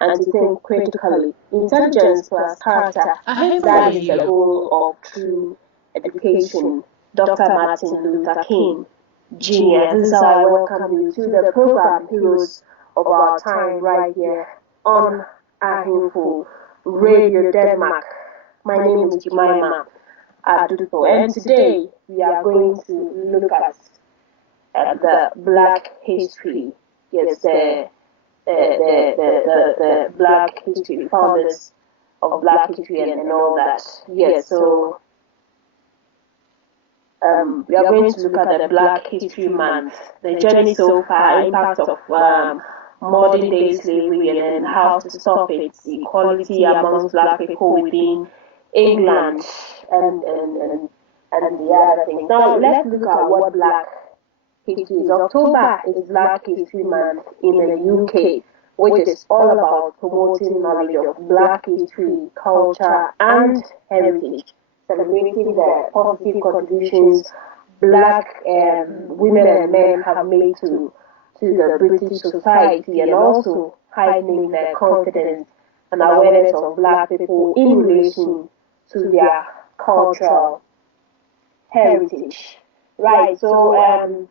and to think critically. Intelligence plus character, that is the goal of true education. Dr. Martin Luther King Jr. This is how I welcome you to the program Heroes of Our Time right here on Ahenfo Radio Denmark. My name is Jemima Adupo, and today we are going to look at the Black history. Yes, the Black history, founders of Black history and all that. Yes, so we are going to look at the Black History Month, the journey so far, impact of modern day slavery and how to stop it, equality amongst Black people within England and the other things. Now let's look at what Black history is. October is Black History Month in the UK, which is all about promoting knowledge of Black history, culture, and heritage, celebrating the positive contributions Black women and men have made to the British society, and also heightening their confidence and awareness of Black people in relation to their cultural heritage. Right, so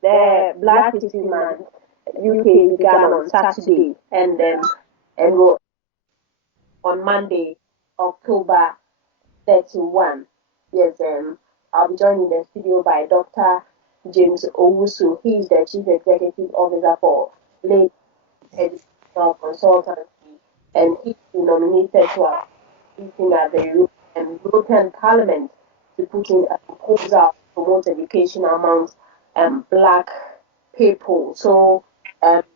the Black History Month UK began on Saturday and will on Monday, October 31. Yes, I'll be joined in the studio by Dr. James Owusu. He is the Chief Executive Officer for Late Educational Consultancy, and he's been nominated to a meeting at the European Parliament to put in a proposal to promote education amongst Black people. So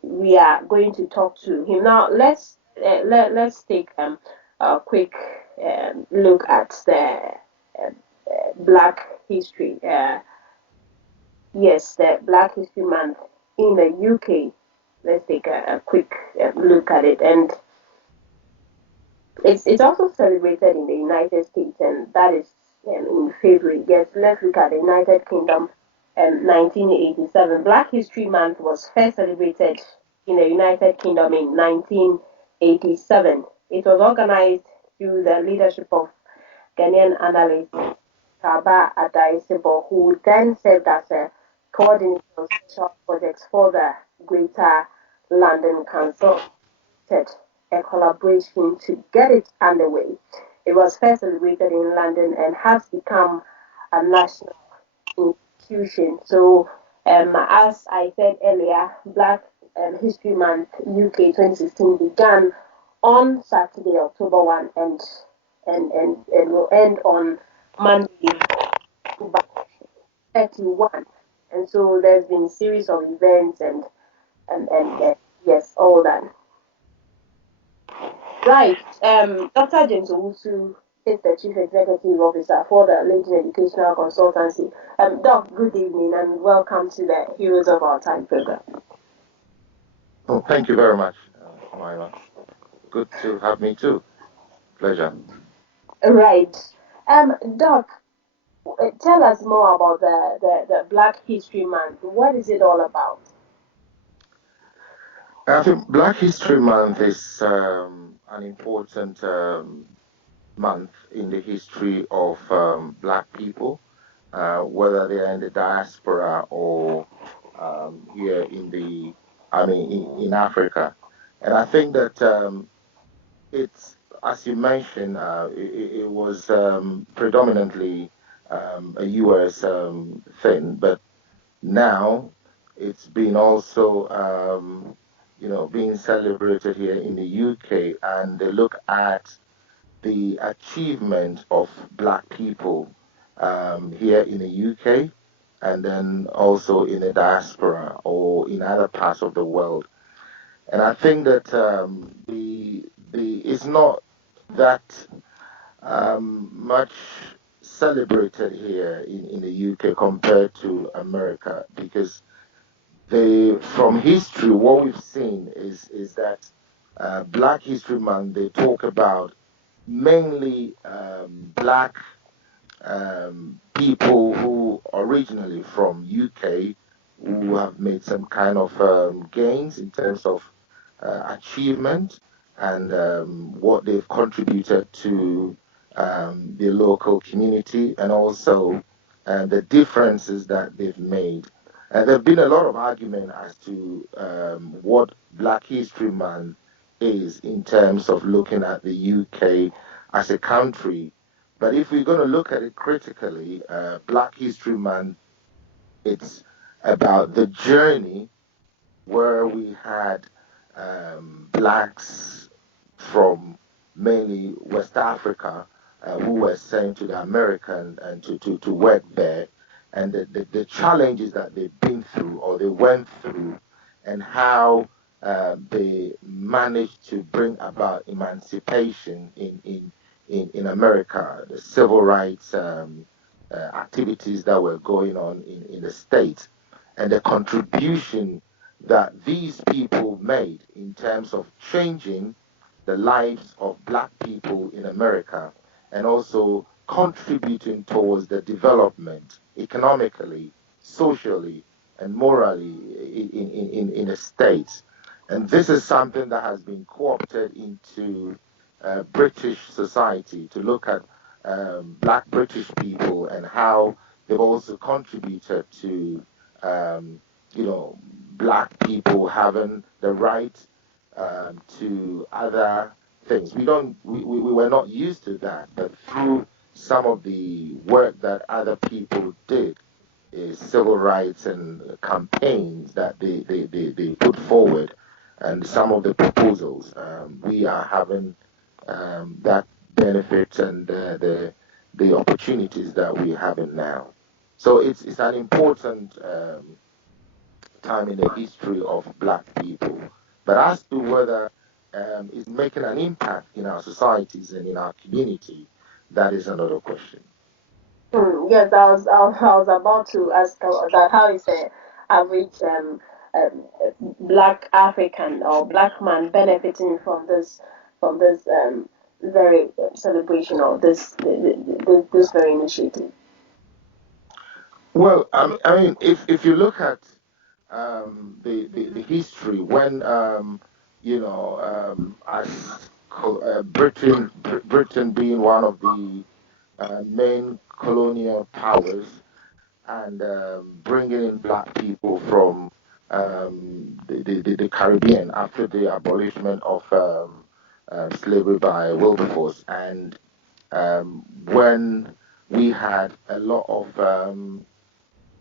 we are going to talk to him now. Let's take a quick look at the Black history. Yes, the Black History Month in the UK. Let's take a quick look at it, and it's also celebrated in the United States, and that is in February. Yes, let's look at the United Kingdom. 1987. Black History Month was first celebrated in the United Kingdom in 1987. It was organized through the leadership of Ghanaian analyst Kaba Adaisebo, who then served as a coordinator of social projects for the Greater London Council. A collaboration to get it underway. It was first celebrated in London and has become a national institution. So, as I said earlier, Black History Month UK 2016 began on Saturday, October 1, and will end on Monday, October 31. And so there's been a series of events and yes, all that. Right. Dr. James Owusu is the Chief Executive Officer for the Lady Educational Consultancy. Doc, good evening and welcome to the Heroes of Our Time program. Oh, thank you very much, Myra. Good to have me too. Pleasure. Right. Doc, tell us more about the Black History Month. What is it all about? I think Black History Month is an important month in the history of Black people, whether they are in the diaspora or here in Africa. And I think that it's, as you mentioned, it was predominantly a U.S. Thing, but now it's been also being celebrated here in the UK, and they look at the achievement of Black people here in the UK, and then also in the diaspora or in other parts of the world. And I think that it's not that much celebrated here in the UK compared to America, because from history, what we've seen is that Black History Month, they talk about mainly Black people who originally from UK, who have made some kind of gains in terms of achievement, and what they've contributed to the local community, and also the differences that they've made. There have been a lot of argument as to what Black History Month is in terms of looking at the UK as a country. But if we're going to look at it critically, Black History Month, it's about the journey where we had blacks from mainly West Africa who were sent to the American and to work there, and the challenges that they've been through or they went through, and how they managed to bring about emancipation in America, the civil rights activities that were going on in the States, and the contribution that these people made in terms of changing the lives of black people in America, and also contributing towards the development economically, socially, and morally in the States. And this is something that has been co-opted into British society, to look at black British people and how they've also contributed to black people having the right to other things. We were not used to that, but through some of the work that other people did, civil rights and campaigns that they put forward, and some of the proposals, we are having that benefit and the opportunities that we have now. So it's an important time in the history of black people. But as to whether it's making an impact in our societies and in our community, that is another question. Yes, I was about to ask that how is the average black African or black man benefiting from this very celebration or this very initiative? Well, I mean, if you look at the history, when as Britain being one of the main colonial powers, and bringing in black people from the Caribbean after the abolishment of slavery by Wilberforce, and when we had a lot of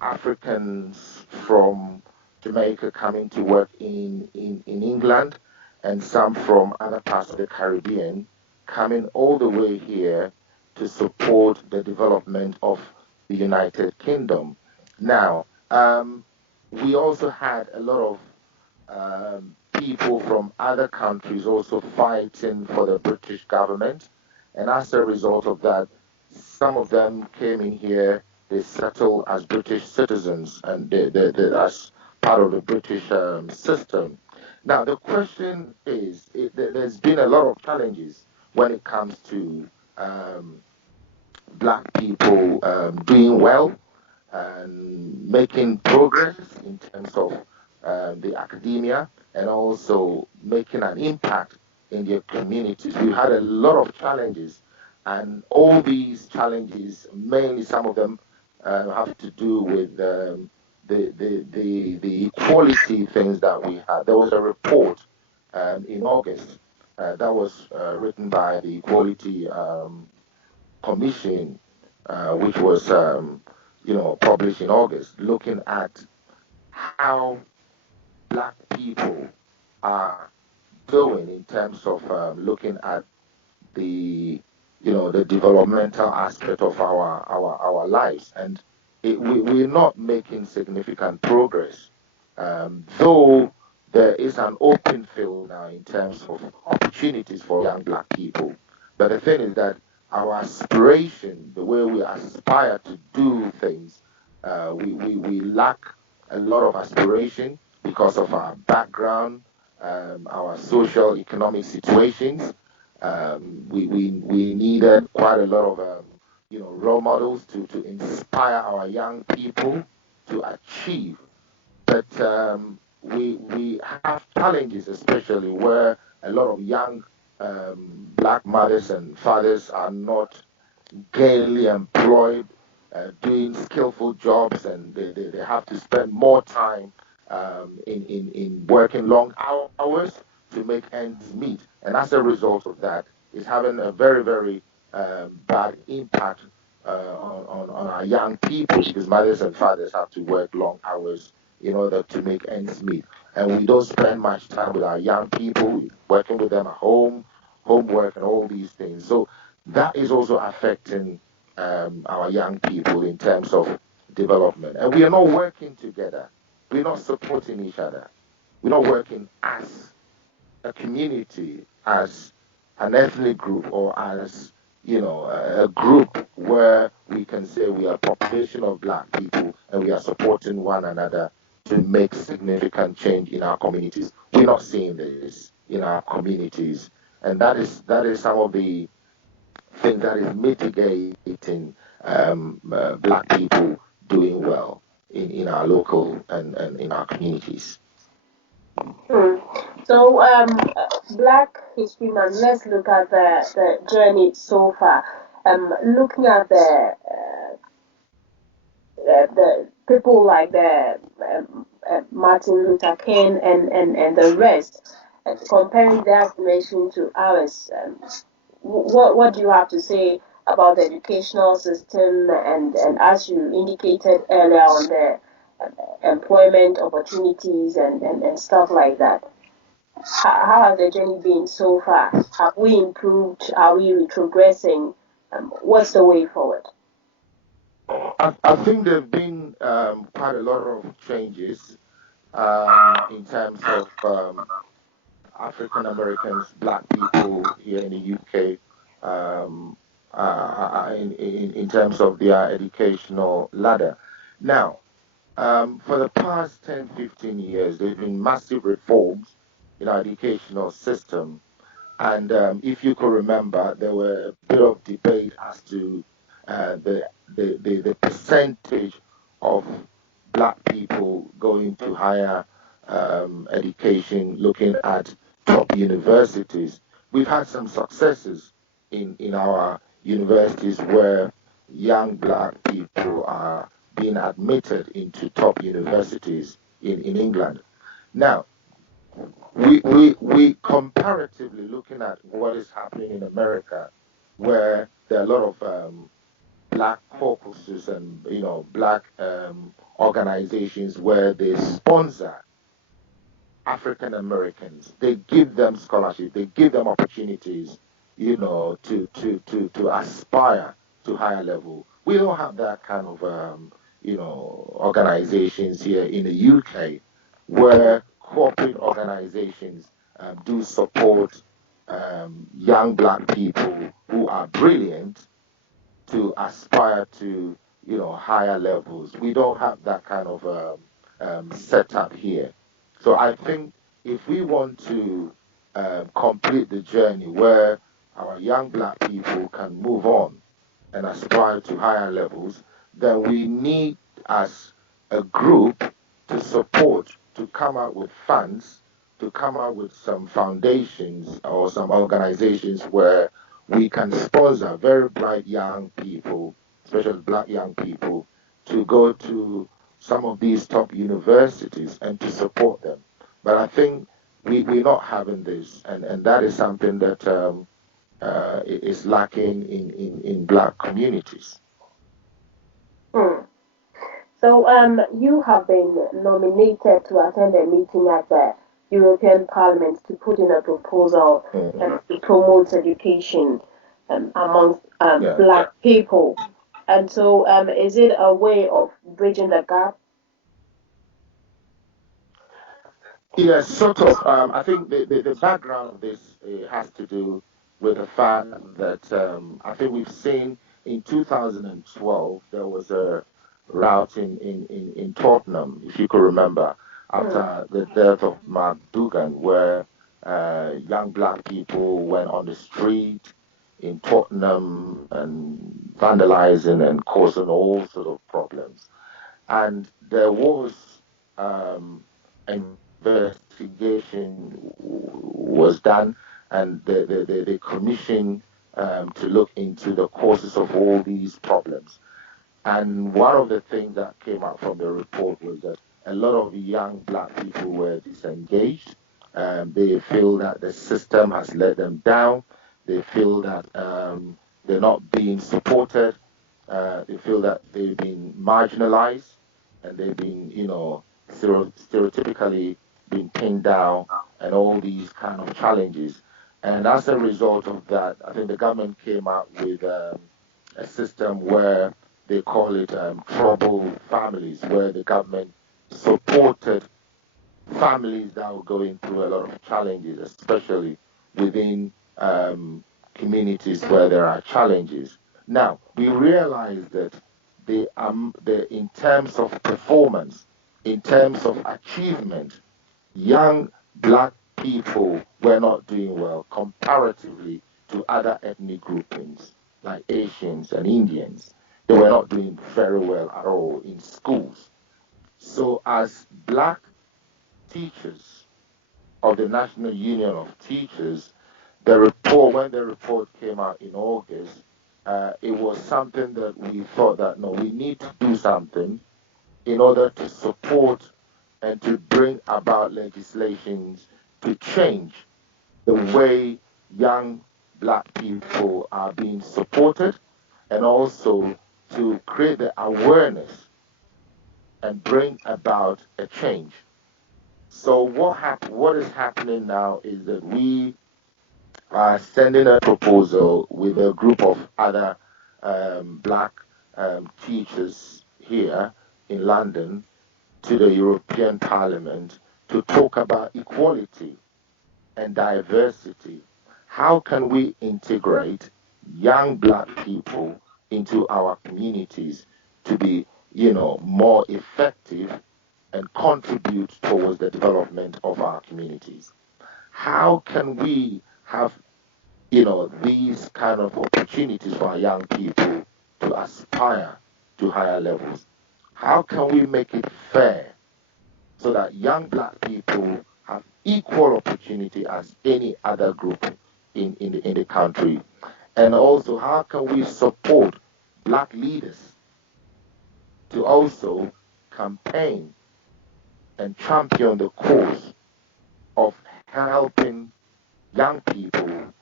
Africans from Jamaica coming to work in England, and some from other parts of the Caribbean coming all the way here to support the development of the United Kingdom. Now, we also had a lot of people from other countries also fighting for the British government, and as a result of that, some of them came in here, they settled as British citizens, and as part of the British system. Now, the question is, there's been a lot of challenges when it comes to black people doing well and making progress in terms of the academia, and also making an impact in their communities. We've had a lot of challenges, and all these challenges, mainly some of them have to do with the equality things that we had. There was a report in August that was written by the Equality Commission, which was published in August, looking at how black people are doing in terms of looking at the the developmental aspect of our lives, and we're not making significant progress, though there is an open field now in terms of opportunities for young black people. But the thing is that our aspiration, the way we aspire to do things, we lack a lot of aspiration because of our background, our social economic situations. We needed quite a lot of role models to inspire our young people to achieve. But we have challenges, especially where a lot of young black mothers and fathers are not gainfully employed, doing skillful jobs, and they have to spend more time in working long hours to make ends meet. And as a result of that, it's having a very, very bad impact on our young people, because mothers and fathers have to work long hours in order to make ends meet. And we don't spend much time with our young people, working with them at home, homework, and all these things. So that is also affecting our young people in terms of development. And we are not working together. We're not supporting each other. We're not working as a community, as an ethnic group, or as a group where we can say we are a population of black people and we are supporting one another to make significant change in our communities. We're not seeing this in our communities, and that is some of the things that is mitigating black people doing well in our local and in our communities. Hmm. So, Black History Month, let's look at the journey so far. Looking at the people like Martin Luther King and the rest, comparing their generation to ours, what do you have to say about the educational system and as you indicated earlier on the employment opportunities and stuff like that? How has the journey been so far? Have we improved? Are we retrogressing? What's the way forward? I think there have been quite a lot of changes in terms of African Americans, black people here in the UK, in terms of their educational ladder. Now, for the past 10, 15 years, there have been massive reforms in our educational system. And if you could remember, there were a bit of debate as to the percentage of black people going to higher education, looking at top universities. We've had some successes in our universities where young black people are being admitted into top universities in England. Now, we comparatively looking at what is happening in America, where there are a lot of black caucuses and black organizations where they sponsor African Americans. They give them scholarship. They give them opportunities, to aspire to higher level. We don't have that kind of organizations here in the UK, where corporate organizations do support young black people who are brilliant to aspire to higher levels. We don't have that kind of setup here. So I think if we want to complete the journey where our young black people can move on and aspire to higher levels, then we need, as a group, to support, to come out with funds, to come out with some foundations or some organizations where we can sponsor very bright young people, especially black young people, to go to some of these top universities and to support them. But I think we're not having this, and that is something that is lacking in black communities. Hmm. So, you have been nominated to attend a meeting at the European Parliament to put in a proposal to promote education amongst black people. And so, is it a way of bridging the gap? Yes, sort of. I think the background of this has to do with the fact that I think we've seen in 2012 there was a rout in Tottenham, if you could remember, after the death of Mark Dugan, where young black people went on the street in Tottenham and vandalizing and causing all sort of problems. And there was investigation was done, and they commissioned to look into the causes of all these problems. And one of the things that came out from the report was that a lot of young black people were disengaged. They feel that the system has let them down. They feel that they're not being supported. They feel that they've been marginalized and they've been, stereotypically been pinned down and all these kind of challenges. And as a result of that, I think the government came out with a system where they call it troubled families, where the government supported families that were going through a lot of challenges, especially within communities where there are challenges. Now, we realize that in terms of performance, in terms of achievement, young black people were not doing well comparatively to other ethnic groupings like Asians and Indians. They were not doing very well at all in schools. So as black teachers of the National Union of Teachers, when the report came out in August, it was something that we thought that, no, we need to do something in order to support and to bring about legislations to change the way young black people are being supported, and also to create the awareness and bring about a change. So what is happening now is that we are sending a proposal with a group of other black teachers here in London to the European Parliament to talk about equality and diversity. How can we integrate young black people into our communities to be, more effective and contribute towards the development of our communities? How can we have, these kind of opportunities for our young people to aspire to higher levels? How can we make it fair so that young black people have equal opportunity as any other group in the country? And also, how can we support black leaders to also campaign and champion the cause of helping young people,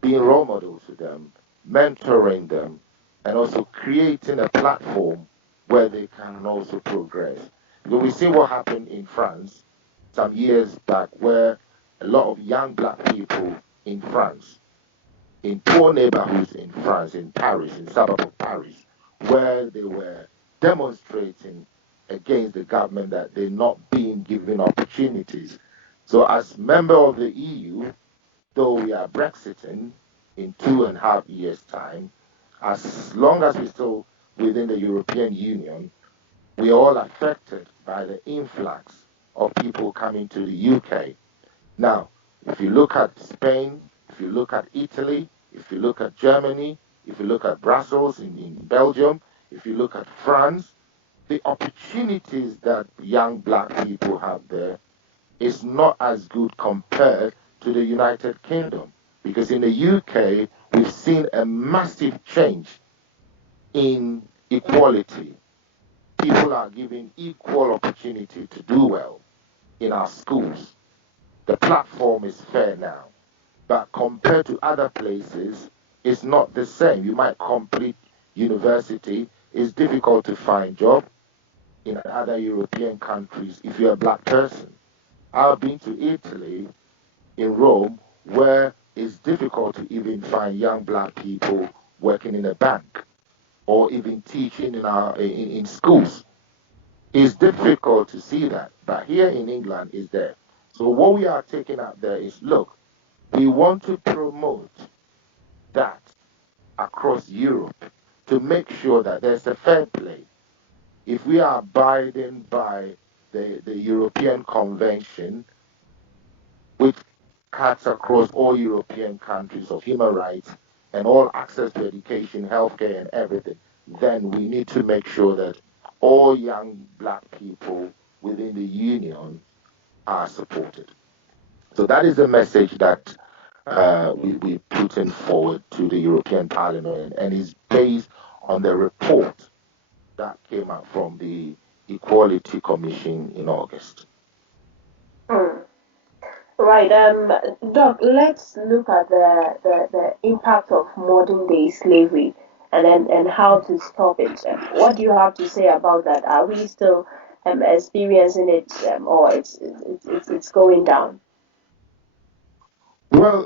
being role models to them, mentoring them, and also creating a platform where they can also progress? Because we see what happened in France some years back, where a lot of young black people in France, in poor neighborhoods in France, in Paris, in suburb of Paris, where they were demonstrating against the government that they're not being given opportunities. So as member of the EU, though we are Brexiting in 2.5 years' time, as long as we're still within the European Union, we are all affected by the influx of people coming to the UK. Now, if you look at Spain, if you look at Italy, if you look at Germany, if you look at Brussels in Belgium, if you look at France, the opportunities that young black people have there is not as good compared to the United Kingdom. Because in the UK, we've seen a massive change in equality. People are given equal opportunity to do well in our schools. The platform is fair now. But compared to other places, it's not the same. You might complete university. It's difficult to find job in other European countries if you're a black person. I've been to Italy, in Rome, where it's difficult to even find young black people working in a bank or even teaching in schools. It's difficult to see that, but here in England is there. So what we are taking up there is, look, we want to promote that across Europe to make sure that there's a fair play. If we are abiding by the European Convention, which cuts across all European countries of human rights and all access to education, healthcare, and everything, then we need to make sure that all young black people within the union are supported. So that is the message that we putting forward to the European Parliament, and is based on the report that came out from the Equality Commission in August. Hmm. Right. Doc, let's look at the impact of modern day slavery and how to stop it. What do you have to say about that? Are we still experiencing it, or it's going down? Well,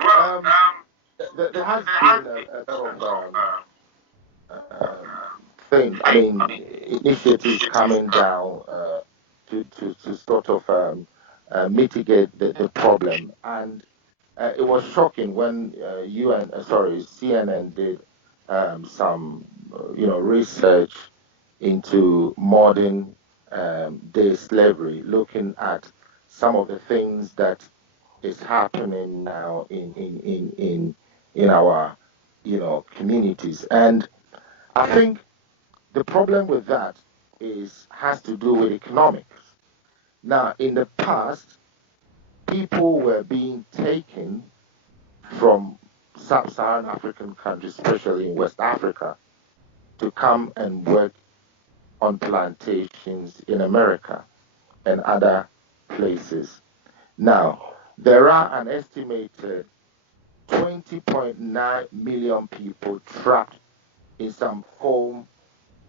there has been a lot of um, things. I mean, initiatives coming down to sort of mitigate the problem, and it was shocking when CNN did some research into modern day slavery, looking at some of the things that is happening now in our communities. And I think the problem with that is has to do with economics. Now, in the past, people were being taken from sub-Saharan African countries, especially in West Africa, to come and work on plantations in America and other places. Now, there are an estimated 20.9 million people trapped in some form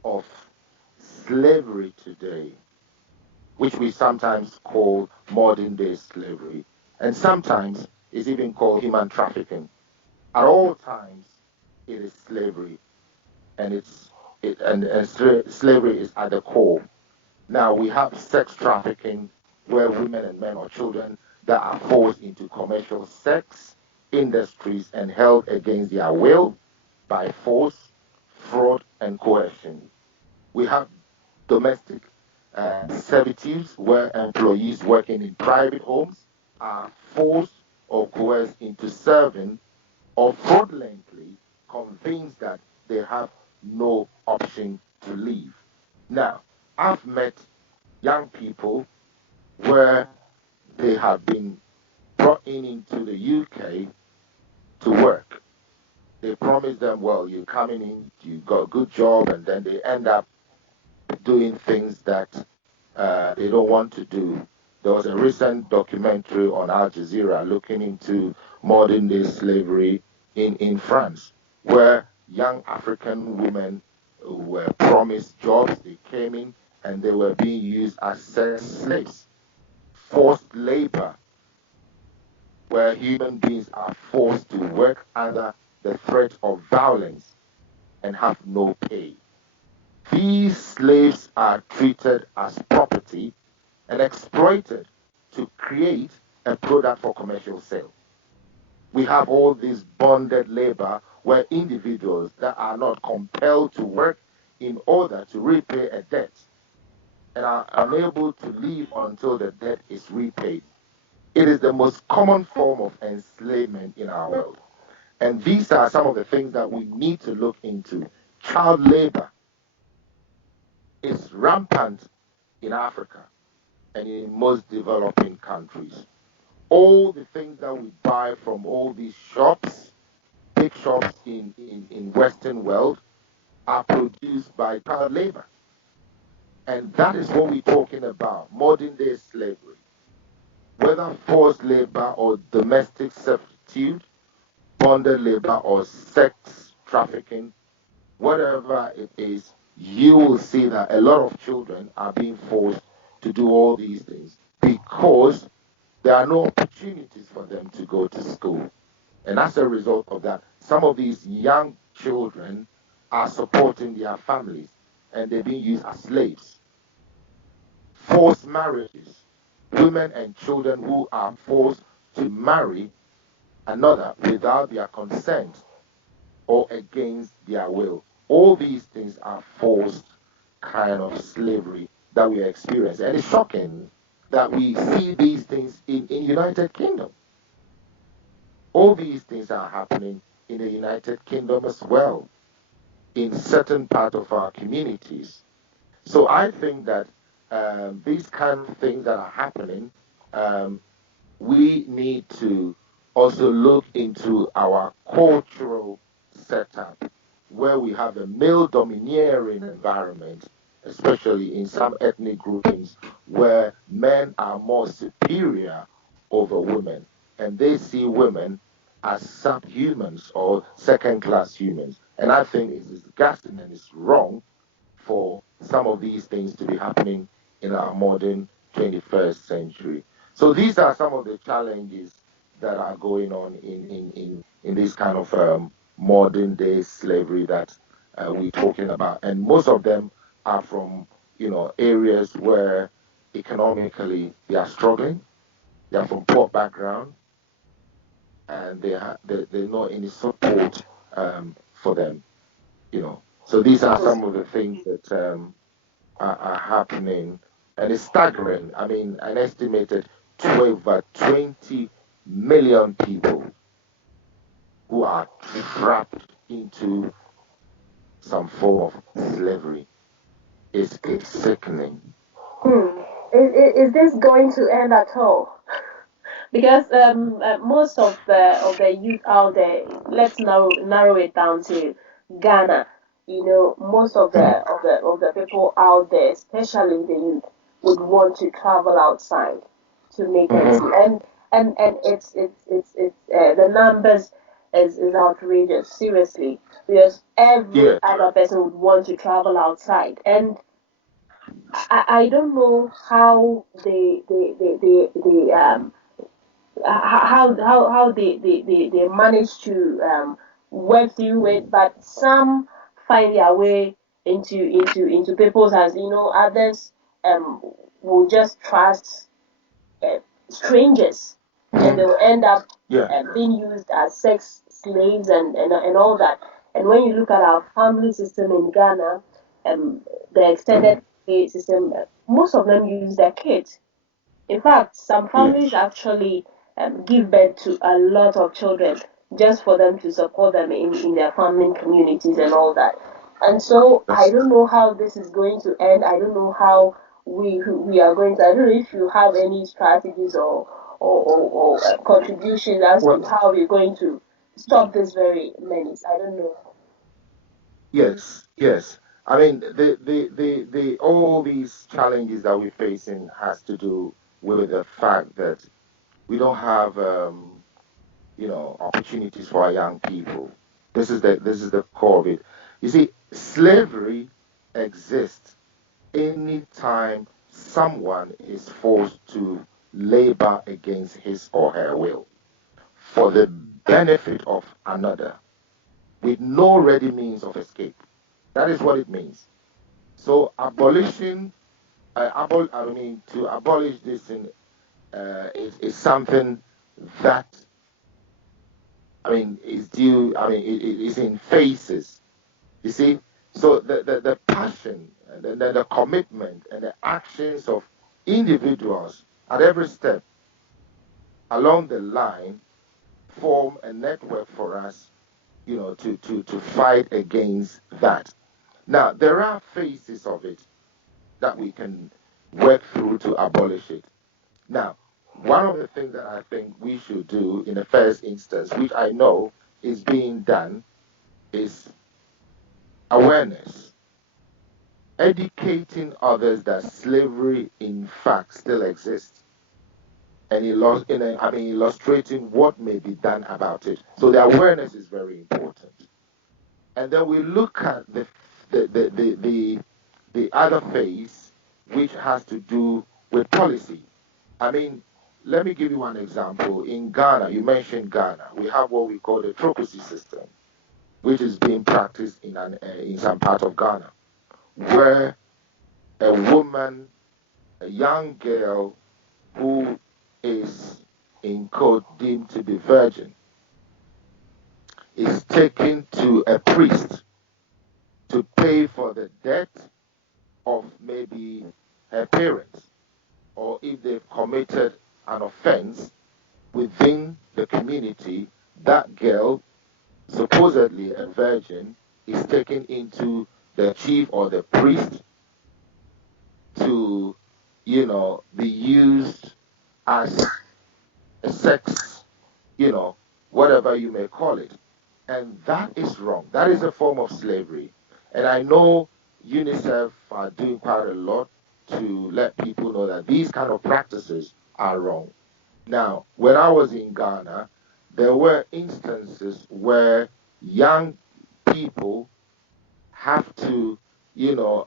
of slavery today, which we sometimes call modern day slavery, and sometimes is even called human trafficking. At all times, it is slavery, and slavery is at the core. Now we have sex trafficking, where women and men or children that are forced into commercial sex industries and held against their will by force, fraud, and coercion. We have domestic servitudes, where employees working in private homes are forced or coerced into serving or fraudulently convinced that they have no option to leave. Now, I've met young people where they have been brought into the UK to work. They promise them, well, you're coming in, you got a good job, and then they end up doing things that they don't want to do. There was a recent documentary on Al Jazeera looking into modern day slavery in France, where young African women were promised jobs, they came in, and they were being used as sex slaves. Forced labor, where human beings are forced to work under the threat of violence and have no pay. These slaves are treated as property and exploited to create a product for commercial sale. We have all this bonded labor where individuals that are not compelled to work in order to repay a debt and are unable to leave until the debt is repaid. It is the most common form of enslavement in our world. And these are some of the things that we need to look into. Child labor is rampant in Africa and in most developing countries. All the things that we buy from all these shops, big shops in Western world, are produced by child labor. And that is what we're talking about, modern day slavery. Whether forced labor or domestic servitude, bonded labor or sex trafficking, whatever it is, you will see that a lot of children are being forced to do all these things because there are no opportunities for them to go to school. And as a result of that, some of these young children are supporting their families and they're being used as slaves. Forced marriages, women and children who are forced to marry another without their consent or against their will. All these things are forced kind of slavery that we experience. And it's shocking that we see these things in United Kingdom. All these things are happening in the United Kingdom as well, in certain part of our communities. So I think that these kind of things that are happening, we need to also look into our cultural setup, where we have a male domineering environment, especially in some ethnic groupings, where men are more superior over women, and they see women as subhumans or second class humans. And I think it's disgusting and it's wrong for some of these things to be happening in our modern 21st century. So these are some of the challenges that are going on in this kind of modern day slavery that we're talking about. And most of them are from, areas where economically they are struggling. They are from poor background, and there's not any support for them. So these are some of the things that are happening, and it's staggering. I mean, an estimated 20 million people who are trapped into some form of slavery. It's sickening. Is this going to end at all? Because most of the youth out there, let's narrow it down to Ghana. Most of the people out there, especially the youth, would want to travel outside to make ends meet. And it's the numbers is outrageous, seriously, because every other person would want to travel outside. And I don't know how they manage to work through it, but some find their way into people's hands. Others will just trust uh, strangers, and they'll end up being used as sex slaves and all that. And when you look at our family system in Ghana, the extended family system, most of them use their kids. In fact, some families actually give birth to a lot of children just for them to support them in their farming communities and all that. And so I don't know how this is going to end. I don't know how we are going to. I don't know if you have any strategies or contributions as to how we're going to stop this very menace. I don't know. Yes. I mean, the all these challenges that we're facing has to do with the fact that we don't have opportunities for our young people. This is the core of it. You see, slavery exists anytime someone is forced to labor against his or her will for the benefit of another with no ready means of escape. That is what it means. So to abolish this is something that is due. It is in phases. You see, so the passion and the commitment and the actions of individuals at every step along the line form a network for us, to fight against that. Now, there are phases of it that we can work through to abolish it. Now, one of the things that I think we should do in the first instance, which I know is being done, is awareness. Educating others that slavery in fact still exists, and illustrating what may be done about it. So the awareness is very important. And then we look at the other phase, which has to do with policy. I mean, let me give you one example. In Ghana, you mentioned Ghana, we have what we call the troposi system, which is being practiced in some part of Ghana, where a woman, a young girl who is in quote deemed to be virgin, is taken to a priest to pay for the debt of maybe her parents, or if they've committed an offense within the community, that girl, supposedly a virgin, is taken into the chief or the priest to, be used as a sex whatever you may call it. And that is wrong. That is a form of slavery. And I know UNICEF are doing quite a lot to let people know that these kind of practices are wrong. Now, when I was in Ghana, there were instances where young people have to,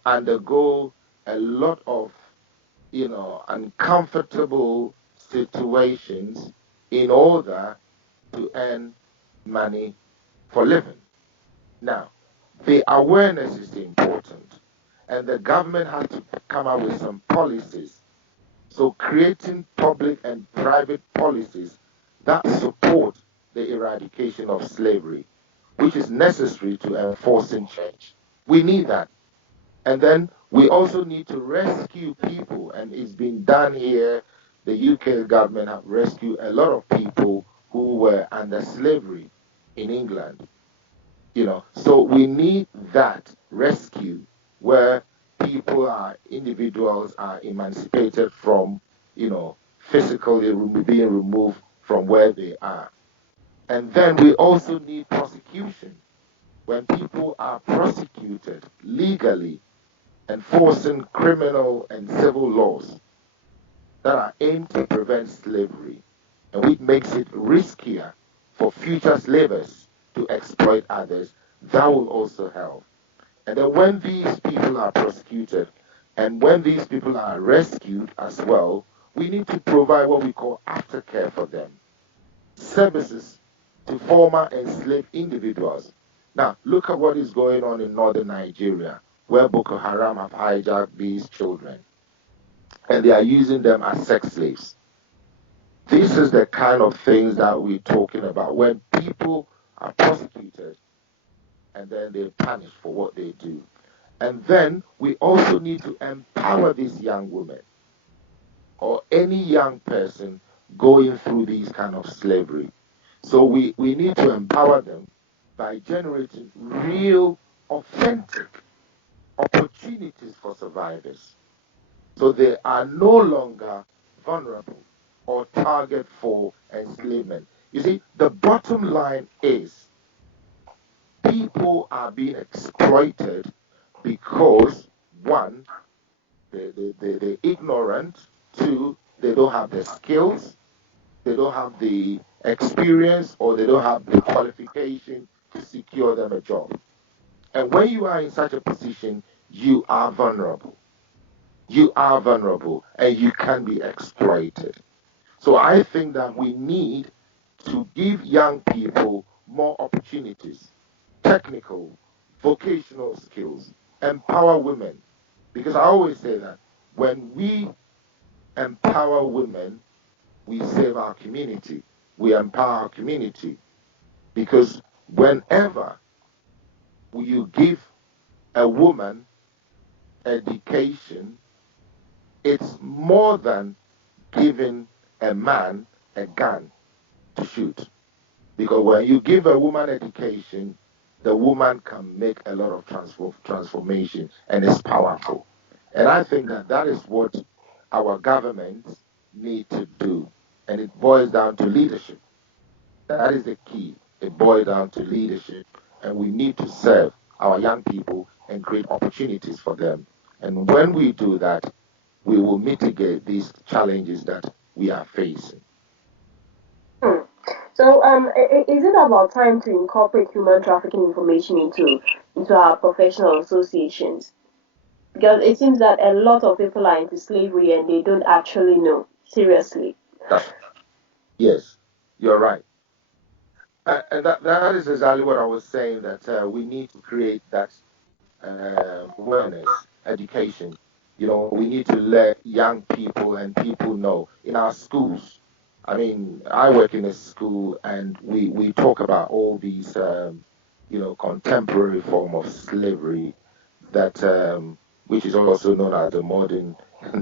undergo a lot of, uncomfortable situations in order to earn money for living. Now, the awareness is important, and the government has to come up with some policies. So, creating public and private policies that support the eradication of slavery, which is necessary to enforcing change. We need that. And then we also need to rescue people, and it's been done here. The UK government have rescued a lot of people who were under slavery in England. So we need that rescue where individuals are emancipated from, physically being removed from where they are. And then we also need prosecution. When people are prosecuted legally, enforcing criminal and civil laws that are aimed to prevent slavery, and which makes it riskier for future slavers to exploit others, that will also help. And then when these people are prosecuted and when these people are rescued as well, we need to provide what we call aftercare for them, services to former enslaved individuals. Now, look at what is going on in northern Nigeria, where Boko Haram have hijacked these children and they are using them as sex slaves. This is the kind of things that we're talking about when people are prosecuted and then they're punished for what they do. And then we also need to empower these young women or any young person going through these kind of slavery. So we need to empower them by generating real, authentic opportunities for survivors. So they are no longer vulnerable or target for enslavement. You see, the bottom line is people are being exploited because, one, they're ignorant, two, they don't have the skills, they don't have the experience, or they don't have the qualification to secure them a job. And when you are in such a position, you are vulnerable. You are vulnerable and you can be exploited. So I think that we need to give young people more opportunities, technical, vocational skills, empower women. Because I always say that when we empower women, we save our community. We empower our community. Because whenever you give a woman education, it's more than giving a man a gun to shoot. Because when you give a woman education, the woman can make a lot of transformation and it's powerful. And I think that that is what our governments need to do. And it boils down to leadership. That is the key. It boils down to leadership. And we need to serve our young people and create opportunities for them. And when we do that, we will mitigate these challenges that we are facing. So, is it about time to incorporate human trafficking information into our professional associations? Because it seems that a lot of people are into slavery and they don't actually know. Seriously. Yes, you're right. And that is exactly what I was saying, that we need to create that awareness, education. We need to let young people and people know in our schools. I mean, I work in a school and we talk about all these, contemporary form of slavery that, which is also known as the modern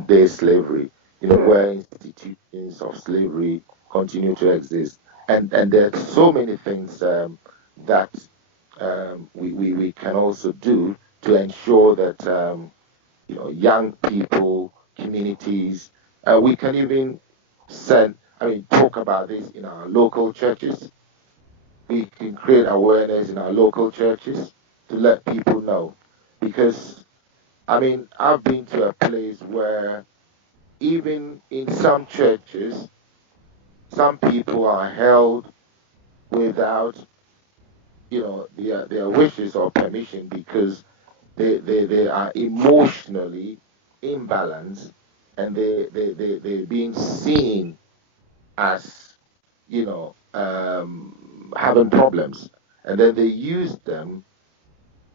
day slavery, where institutions of slavery continue to exist. And there's so many things that we can also do to ensure that young people, communities, we can even send talk about this in our local churches. We can create awareness in our local churches to let people know. Because, I've been to a place where even in some churches, some people are held without, their wishes or permission because they are emotionally imbalanced and they're being seen as, having problems. And then they use them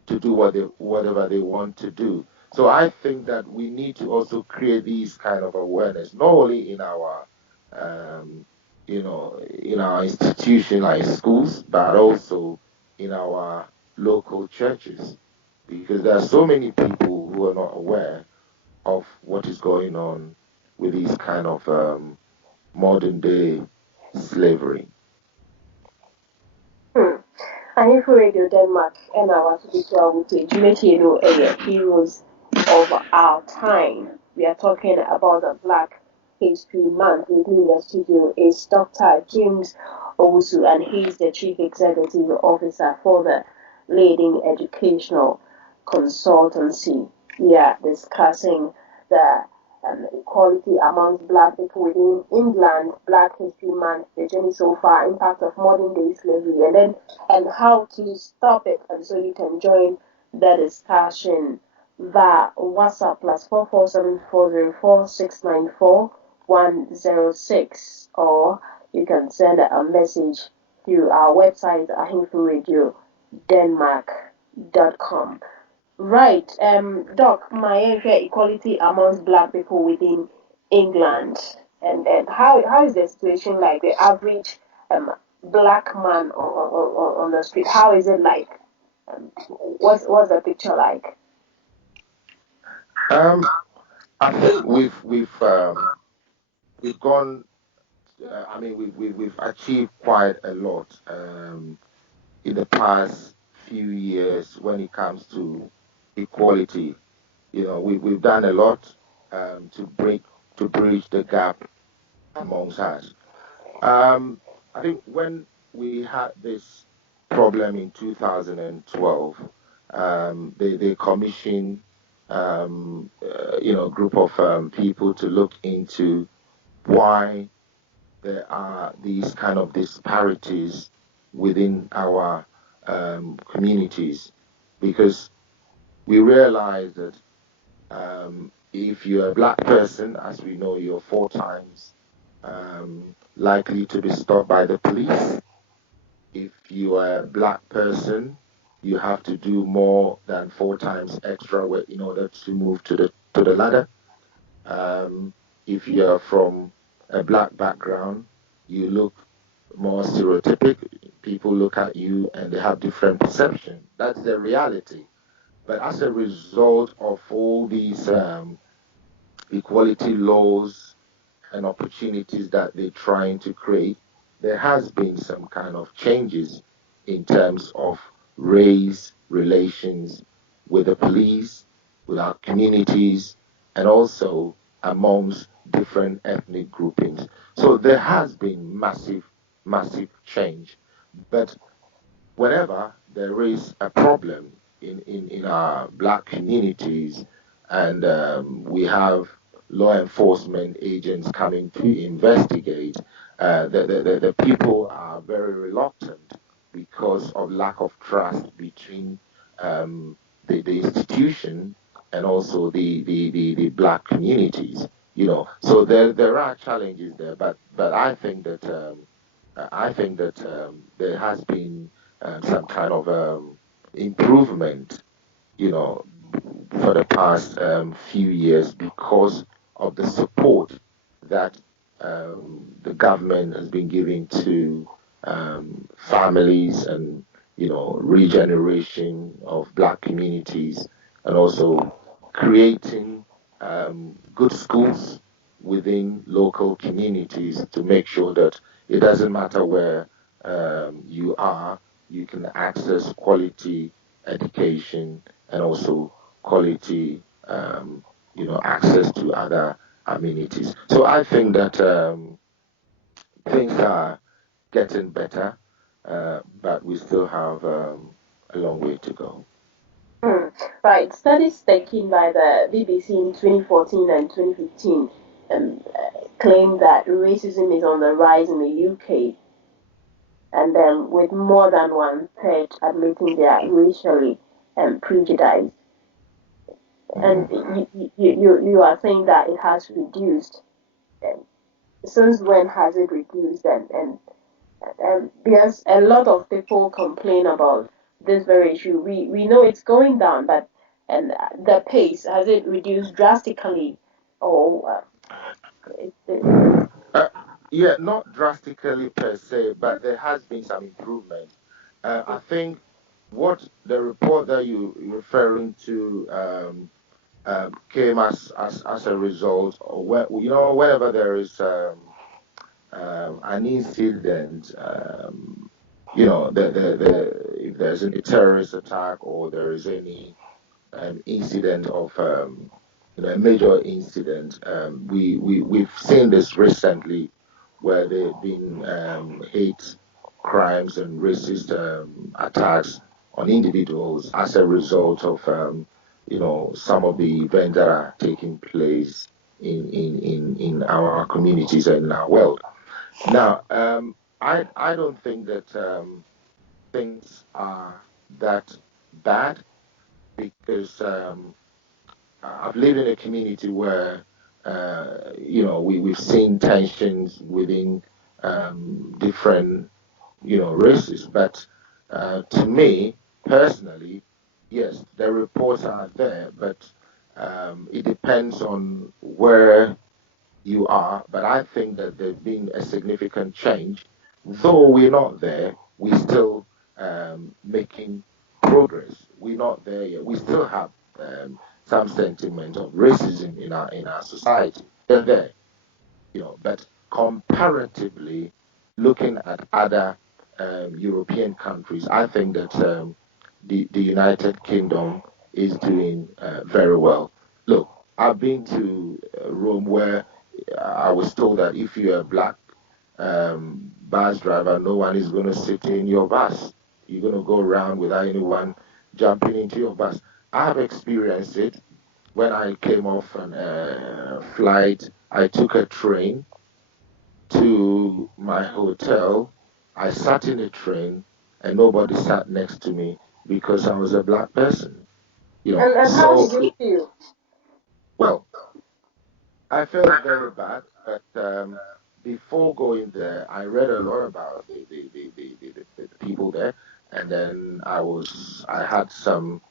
to do whatever they want to do. So I think that we need to also create these kind of awareness, not only in our, um, in our institution like schools, but also in our local churches, because there are so many people who are not aware of what is going on with these kind of modern day slavery. Ahenfo Radio Denmark and our spiritual with Jumetino Heroes of Our Time. We are talking about the Black History Month. With me in the studio is Dr. James Owusu, and he's the Chief Executive Officer for the Leading Educational Consultancy. We are discussing the equality amongst black people within England, Black History Month, the journey so far, impact of modern day slavery, and how to stop it. And so you can join the discussion via WhatsApp +447404694 or you can send a message through our website ahenforadiodenmark.com. Right. Doc, my equality amongst black people within England. And how is the situation like the average black man on the street? How is it like? What's the picture like? I think we've gone. We've achieved quite a lot in the past few years when it comes to equality. We've done a lot to bridge the gap amongst us. I think when we had this problem in 2012, they commissioned group of people to look into why there are these kind of disparities within our communities, because we realize that if you're a black person, as we know, you're 4 times likely to be stopped by the police. If you are a black person, you have to do more than 4 times extra work in order to move to the ladder. If you're from a black background, you look more stereotypic. People look at you and they have different perception. That's the reality. But as a result of all these equality laws and opportunities that they're trying to create, there has been some kind of changes in terms of race relations with the police, with our communities, and also amongst different ethnic groupings. So there has been massive change. But whenever there is a problem in our black communities and we have law enforcement agents coming to investigate, the people are very reluctant because of lack of trust between the institution and also the black communities. So there are challenges there, but I think that there has been some kind of improvement, you know, for the past few years because of the support that the government has been giving to families and, regeneration of black communities, and also creating good schools within local communities to make sure that it doesn't matter where you are, you can access quality education and also quality, access to other amenities. So I think that things are getting better, but we still have a long way to go. Right. Studies taken by the BBC in 2014 and 2015 claim that racism is on the rise in the UK, and with more than one third admitting they are racially prejudiced. And you are saying that it has reduced. Um, since when has it reduced? And because a lot of people complain about this very issue. We know it's going down, but and the pace has it reduced drastically, or Yeah, not drastically per se, but there has been some improvement. I think what the report that you're referring to came as a result, or whenever there is an incident, if there's any terrorist attack or there is any incident of a major incident. We've seen this recently, where there have been hate crimes and racist attacks on individuals as a result of some of the events that are taking place in our communities and in our world. Now, I don't think that things are that bad, because I've lived in a community where we've seen tensions within different races. But to me personally, yes, the reports are there, but it depends on where you are. But I think that there's been a significant change. Though we're not there, we're still making progress. We're not there yet. We still have some sentiment of racism in our society. They're there, but comparatively, looking at other European countries, I think that the United Kingdom is doing very well. Look, I've been to Rome, where I was told that if you're a black bus driver, no one is going to sit in your bus. You're going to go around without anyone jumping into your bus. I have experienced it when I came off a flight. I took a train to my hotel. I sat in the train and nobody sat next to me because I was a black person. and how did you feel? Well, I felt very bad, but before going there, I read a lot about the people there, and then I had some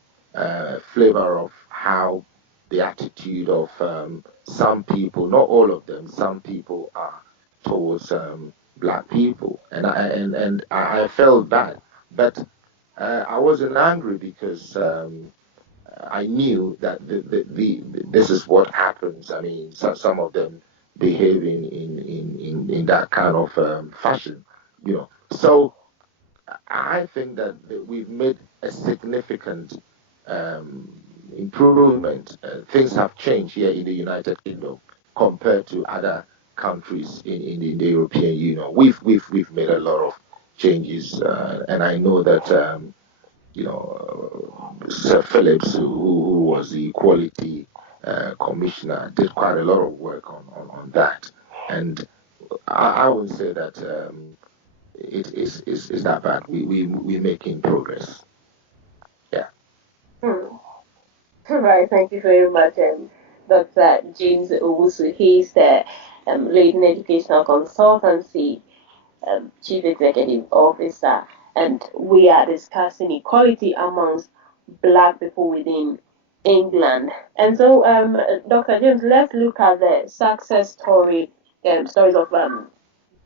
flavor of how the attitude of some people, not all of them, some people are towards black people, and I felt bad, but I wasn't angry because. I knew that this is what happens. I mean, some of them behave in that kind of fashion. So I think that we've made a significant um, improvement. Things have changed here in the United Kingdom compared to other countries in the European Union. We've made a lot of changes, and I know that. Sir Phillips, who was the equality commissioner, did quite a lot of work on that. And I would say that it is that bad. We're making progress. Yeah. Hmm. Right, thank you very much, Dr. James Owusu. He's the leading educational consultancy chief executive officer, and we are discussing equality amongst black people within England. And so, Dr. James, let's look at the success stories of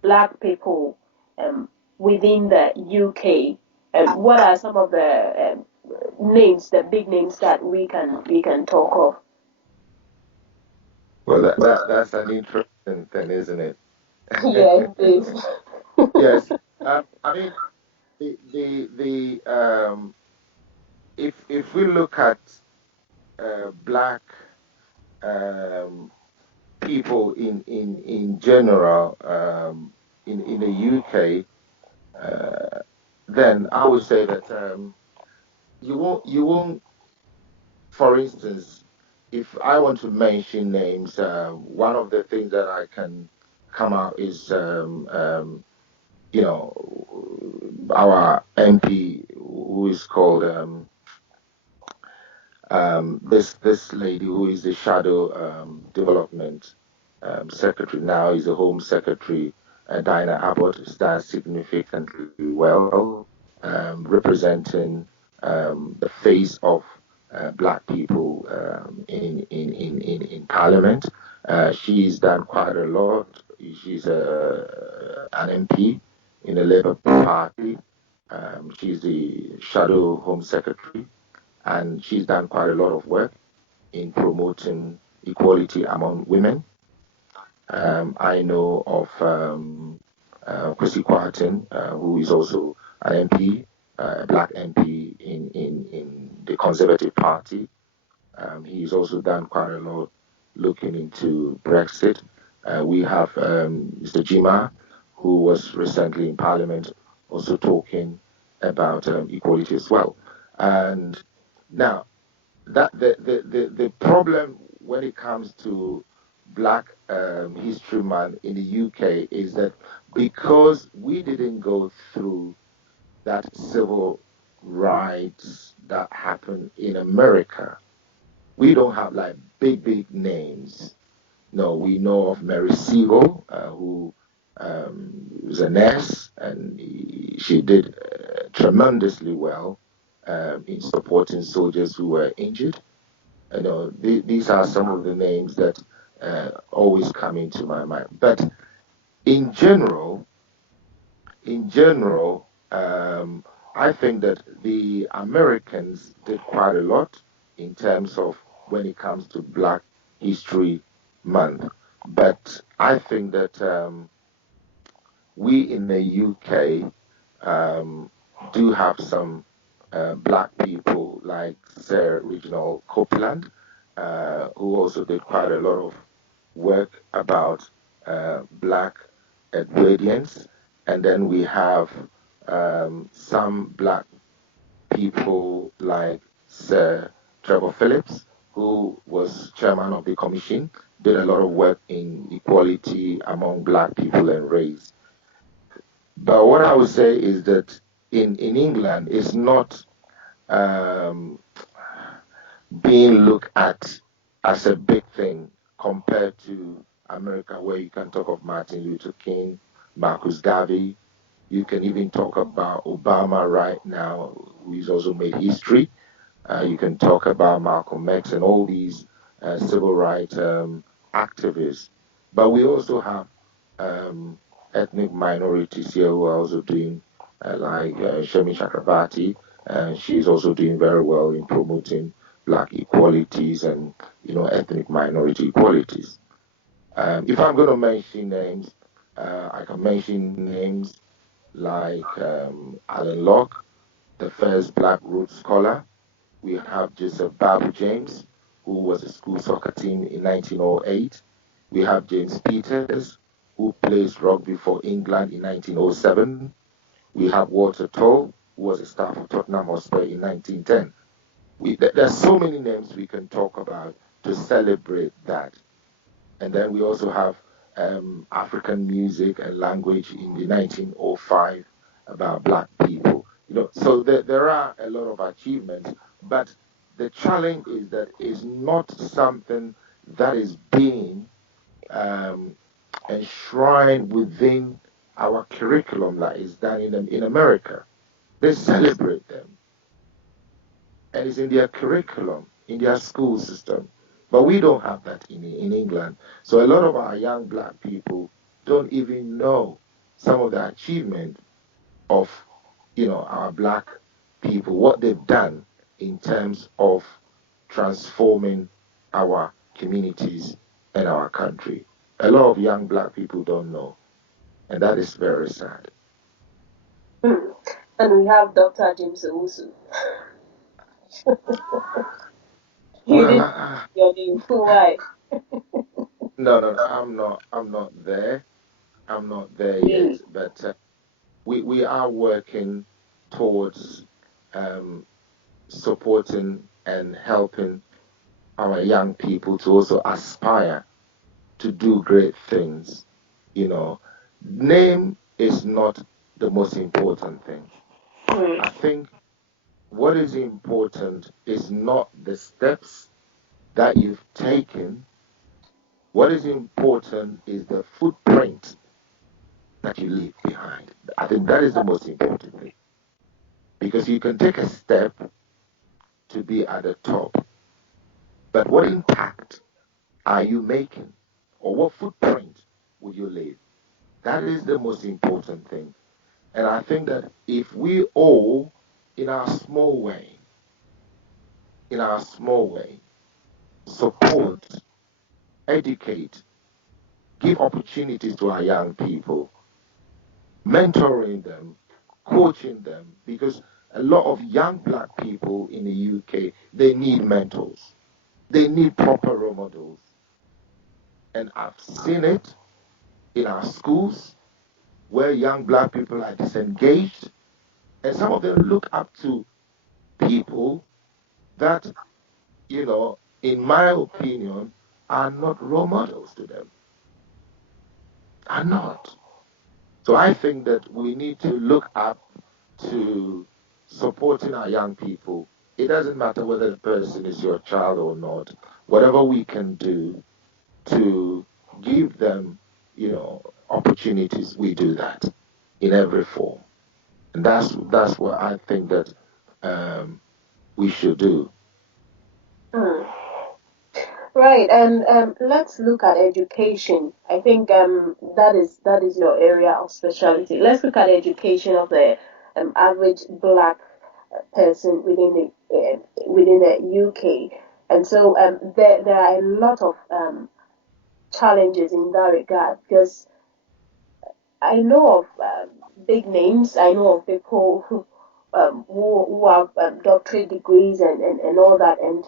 black people within the UK. What are some of the names, the big names that we can talk of? Well, that's an interesting thing, isn't it? Yes, please. Yes. I mean, the if we look at black um, people in general. in the UK, then I would say that you won't. For instance, if I want to mention names, one of the things that I can come out is you know our MP who is called this lady who is the shadow development secretary now is the home secretary. Dinah Abbott has done significantly well, representing the face of black people in parliament. She's done quite a lot. She's an MP in the Labour Party. She's the shadow home secretary, and she's done quite a lot of work in promoting equality among women. I know of Chrissy Quarton, who is also an MP, a black MP in the Conservative Party. He's also done quite a lot looking into Brexit. We have Mr. Jima, who was recently in Parliament, also talking about equality as well. And now, that the problem when it comes to Black History Month in the UK is that because we didn't go through that civil rights that happened in America, we don't have like big names. No, we know of Mary Siegel, who was a nurse, and she did tremendously well in supporting soldiers who were injured. You know, these are some of the names that always come into my mind. But in general, in general, I think that the Americans did quite a lot in terms of when it comes to Black History Month. But I think that we in the UK do have some black people like Sir Reginald Copeland, who also did quite a lot of work about black Edwardians. And then we have some black people like Sir Trevor Phillips, who was chairman of the commission, did a lot of work in equality among black people and race. But what I would say is that in England, it's not um, being looked at as a big thing compared to America, where you can talk of Martin Luther King, Marcus Garvey. You can even talk about Obama right now, who has also made history. You can talk about Malcolm X and all these civil rights activists. But we also have um, ethnic minorities here who are also doing, like Shemi Chakrabarti, and she's also doing very well in promoting black equalities and ethnic minority equalities. If I'm going to mention names, I can mention names like Alan Locke, the first Black Rhodes Scholar. We have Joseph Babu James, who was a school soccer team in 1908. We have James Peters, who plays rugby for England in 1907. We have Walter Toll, who was a staff of Tottenham Hotspur in 1910. There's so many names we can talk about to celebrate that. And then we also have African music and language in the 1905 about black people. So there are a lot of achievements, but the challenge is that it's not something that is being um, enshrined within our curriculum that is done in America. They celebrate them, and it's in their curriculum, in their school system. But we don't have that in England. So a lot of our young black people don't even know some of the achievement of, our black people, what they've done in terms of transforming our communities and our country. A lot of young black people don't know, and that is very sad. And we have Dr. James Owusu. You Well, didn't your name. Why? no, I'm not there. I'm not there yet, but we are working towards um, supporting and helping our young people to also aspire to do great things. You know, name is not the most important thing. I think what is important is not the steps that you've taken. What is important is the footprint that you leave behind. I think that is the most important thing. Because you can take a step to be at the top, but what impact are you making? Or what footprint would you leave? That is the most important thing. And I think that if we all, in our small way, in our small way, support, educate, give opportunities to our young people, mentoring them, coaching them, because a lot of young black people in the UK, they need mentors. They need proper role models. And I've seen it in our schools where young black people are disengaged, and some of them look up to people that, in my opinion, are not role models to them. Are not. So I think that we need to look up to supporting our young people. It doesn't matter whether the person is your child or not. Whatever we can do to give them, opportunities, we do that in every form. And that's what I think that we should do. Mm. Right, and let's look at education. I think that is your area of specialty. Let's look at education of the average black person within the UK. And so there are a lot of challenges in that regard because I know of big names. I know of people who have doctorate degrees and all that, and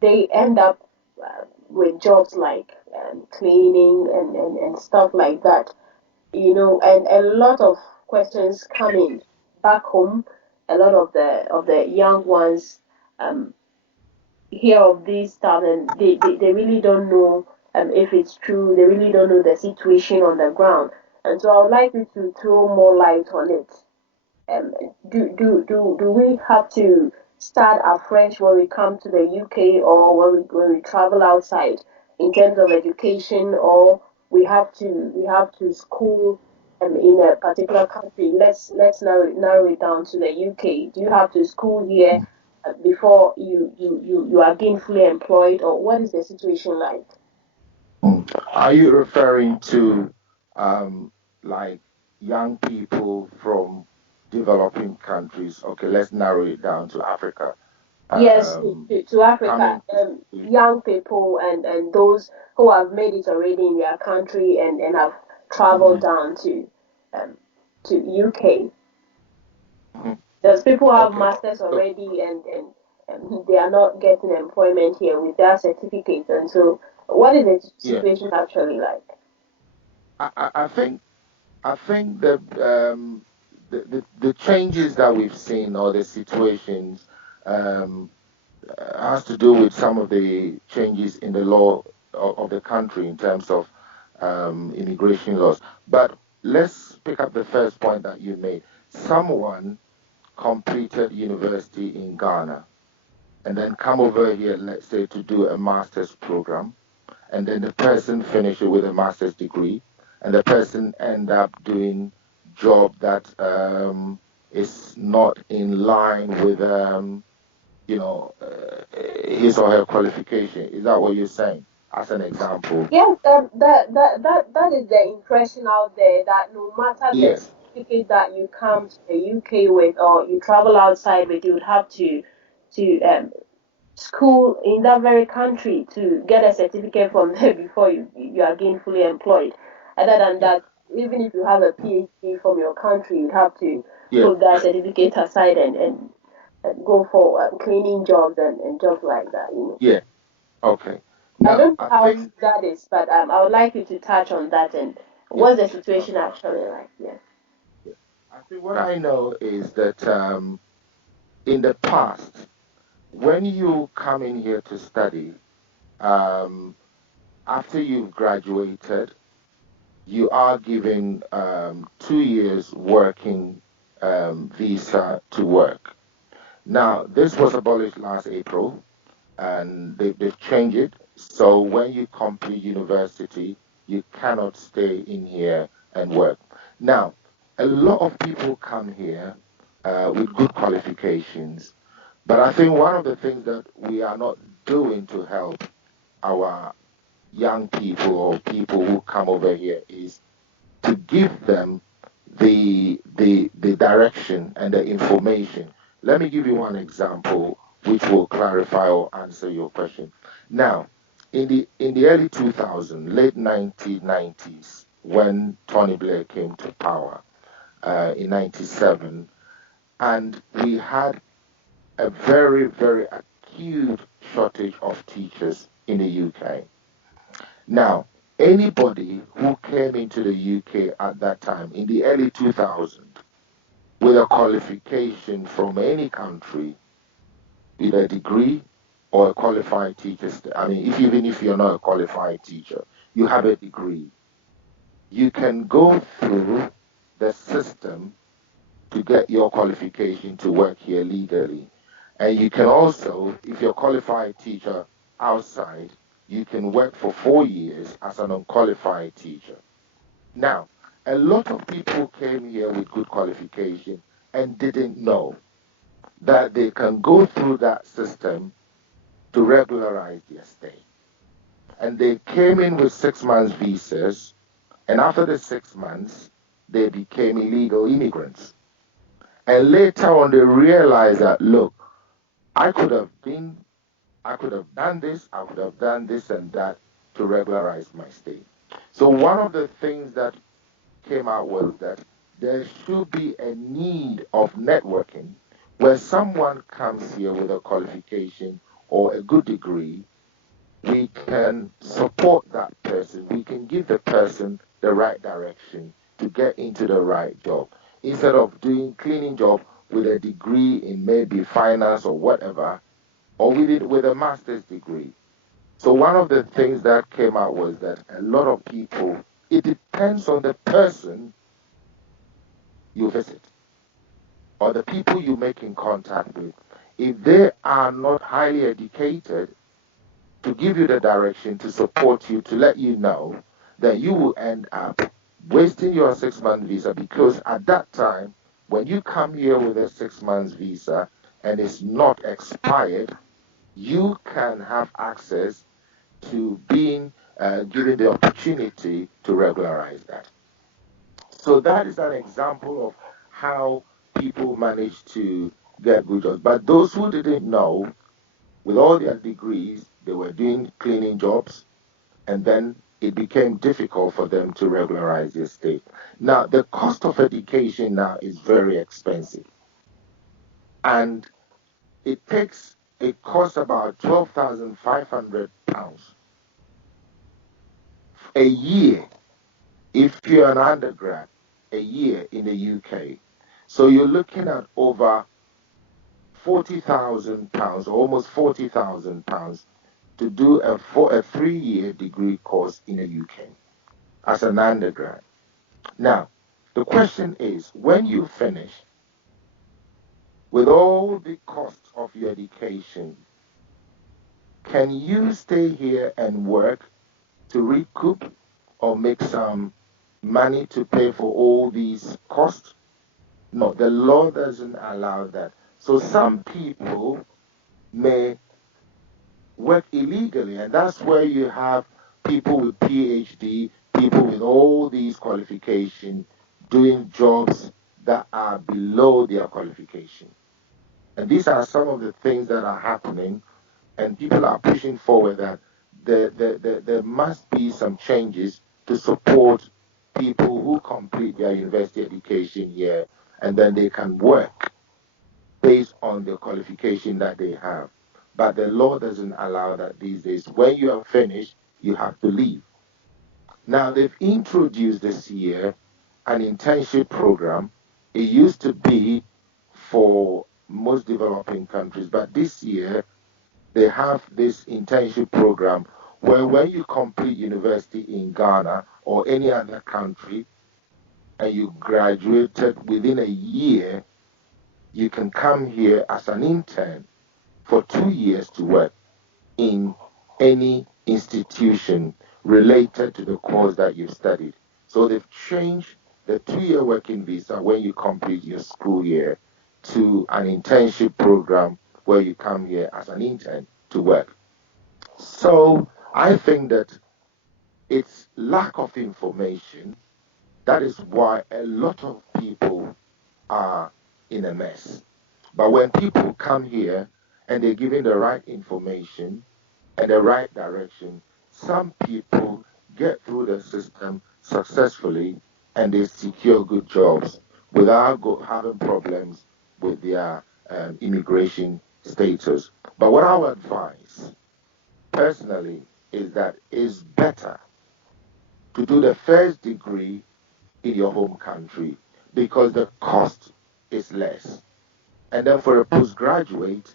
they end up with jobs like cleaning and stuff like that. And a lot of questions come in back home. A lot of the young ones um, hear of this stuff and they really don't know if it's true. They really don't know the situation on the ground. And so I would like you to throw more light on it. Um, do we have to start afresh when we come to the UK or when we travel outside in terms of education, or we have to school in a particular country? Let's narrow it down to the UK. Do you have to school here before you are gainfully employed, or what is the situation like? Are you referring to like young people from developing countries? Okay, let's narrow it down to Africa. Yes, Um, to Africa, coming to, young people and those who have made it already in their country and have traveled mhm, down um, to UK. mhm. There's people who have Okay, masters so already and they are not getting employment here with their certificates. And so, what is the yeah, situation actually like? I think that the changes that we've seen or the situations um, has to do with some of the changes in the law of the country in terms of immigration laws. But let's pick up the first point that you made. Someone completed university in Ghana and then come over here, let's say, to do a master's program, and then the person finish it with a master's degree, and the person end up doing job that is not in line with his or her qualification. Is that what you're saying? As an example. Yes, that is the impression out there that no matter the Yes. certificate that you come to the UK with or you travel outside with, you would have to school in that very country to get a certificate from there before you are gainfully employed. Other than Yeah. that, even if you have a PhD from your country, you have to Yeah. put that certificate aside and go for cleaning jobs and jobs like that. Yeah. Okay. I Now don't know I how think true that is, but I would like you to touch on that and What's the situation actually like? Yeah. I think what I know is that in the past, when you come in here to study, um, after you've graduated, you are given 2 years working visa to work. Now, this was abolished last April, and they've changed it. So when you complete university, you cannot stay in here and work. Now, a lot of people come here with good qualifications, but I think one of the things that we are not doing to help our young people or people who come over here is to give them the direction and the information. Let me give you one example which will clarify or answer your question. Now, in the early 2000s, late 1990s, when Tony Blair came to power in 97, and we had a very, very acute shortage of teachers in the UK. Now, anybody who came into the UK at that time, in the early 2000s, with a qualification from any country, with a degree or a qualified teacher, I mean, even if you're not a qualified teacher, you have a degree, you can go through the system to get your qualification to work here legally. And you can also, if you're a qualified teacher outside, you can work for 4 years as an unqualified teacher. Now, a lot of people came here with good qualification and didn't know that they can go through that system to regularize their stay. And they came in with 6 months visas, and after the 6 months, they became illegal immigrants. And later on, they realized that, look, I could have done this, I could have done this and that to regularize my stay. So one of the things that came out was that there should be a need of networking where someone comes here with a qualification or a good degree, we can support that person. We can give the person the right direction to get into the right job. Instead of doing cleaning job with a degree in maybe finance or whatever, or with a master's degree. So one of the things that came out was that a lot of people, it depends on the person you visit or the people you make in contact with. If they are not highly educated, to give you the direction, to support you, to let you know, that you will end up wasting your 6 month visa, because at that time, when you come here with a 6 months visa and it's not expired, you can have access to being given the opportunity to regularize that. So that is an example of how people manage to get good jobs. But those who didn't know, with all their degrees, they were doing cleaning jobs, and then it became difficult for them to regularize their stay. Now, the cost of education now is very expensive, and it costs about £12,500 a year if you're an undergrad, a year in the UK. So you're looking at over £40,000, almost £40,000 to do a 3-year degree course in the UK as an undergrad. Now, the question is, when you finish, with all the costs of your education, can you stay here and work to recoup or make some money to pay for all these costs? No, the law doesn't allow that. So some people may work illegally, and that's where you have people with PhD, people with all these qualifications doing jobs that are below their qualification. And these are some of the things that are happening, and people are pushing forward that there must be some changes to support people who complete their university education here, and then they can work based on the qualification that they have. But the law doesn't allow that these days. When you are finished, you have to leave. Now they've introduced this year an internship program. It used to be for most developing countries, but this year they have this internship program where when you complete university in Ghana or any other country and you graduated within a year, you can come here as an intern for 2 years to work in any institution related to the course that you've studied. So they've changed the 2 year working visa when you complete your school year to an internship program where you come here as an intern to work. So I think that it's lack of information. That is why a lot of people are in a mess. But when people come here and they're given the right information and the right direction, some people get through the system successfully and they secure good jobs without having problems with their immigration status. But what I would advise personally is that it's better to do the first degree in your home country because the cost is less. And then for a postgraduate,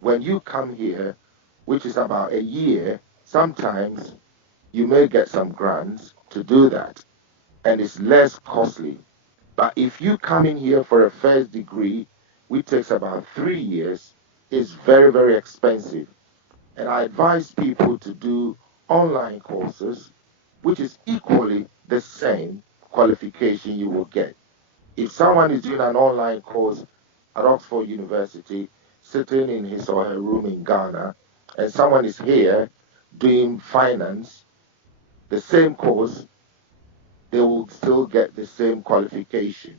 when you come here, which is about a year, sometimes you may get some grants to do that, and it's less costly. But if you come in here for a first degree, which takes about 3 years, it's very, very expensive. And I advise people to do online courses, which is equally the same qualification you will get. If someone is doing an online course at Oxford University, sitting in his or her room in Ghana, and someone is here doing finance, the same course, they will still get the same qualification.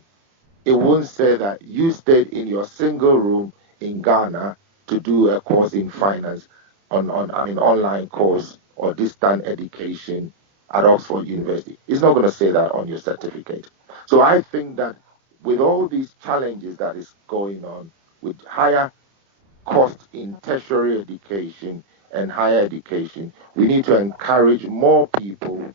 It won't say that you stayed in your single room in Ghana to do a course in finance on an online course or distant education at Oxford University. It's not going to say that on your certificate. So I think that with all these challenges that is going on, with higher cost in tertiary education and higher education, we need to encourage more people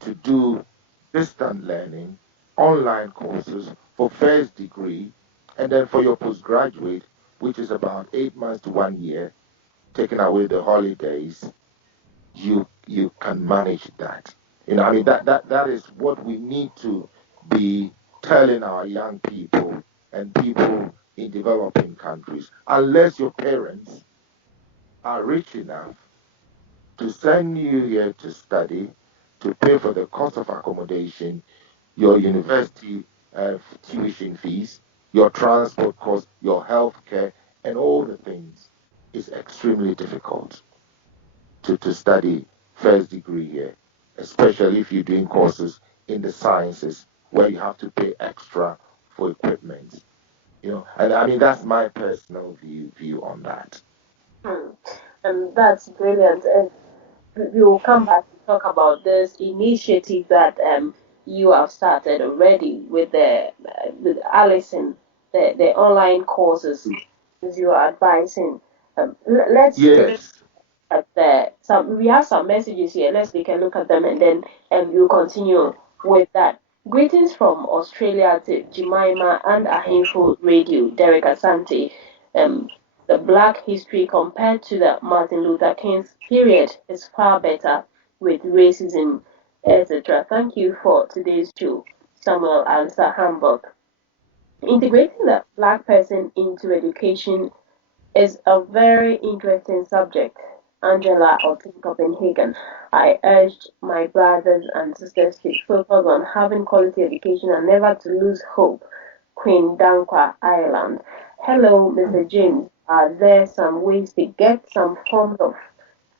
to do distant learning, online courses for first degree, and then for your postgraduate, which is about 8 months to 1 year, taking away the holidays, you can manage that. I mean that is what we need to be telling our young people and people in developing countries. Unless your parents are rich enough to send you here to study, to pay for the cost of accommodation, your university tuition fees, your transport costs, your health care, and all the things, it's extremely difficult to study first degree here, especially if you're doing courses in the sciences where you have to pay extra for equipment. And I mean that's my personal view on that. Hmm. And that's brilliant. And we will come back to talk about this initiative that you have started already with the with Alison, the online courses as you are advising. Let's take Yes. at the some we have some messages here. Let's take a look at them and then we'll continue with that. Greetings from Australia to Jemima and Ahenfo Radio, Derek Asante. Um, the Black history compared to the Martin Luther King's period is far better with racism, etc. Thank you for today's show, Samuel Answer Hamburg. Integrating the Black person into education is a very interesting subject. Angela of Copenhagen. I urged my brothers and sisters to focus on having quality education and never to lose hope. Queen Dankwa, Ireland. Hello, Mr. James. Are there some ways to get some form of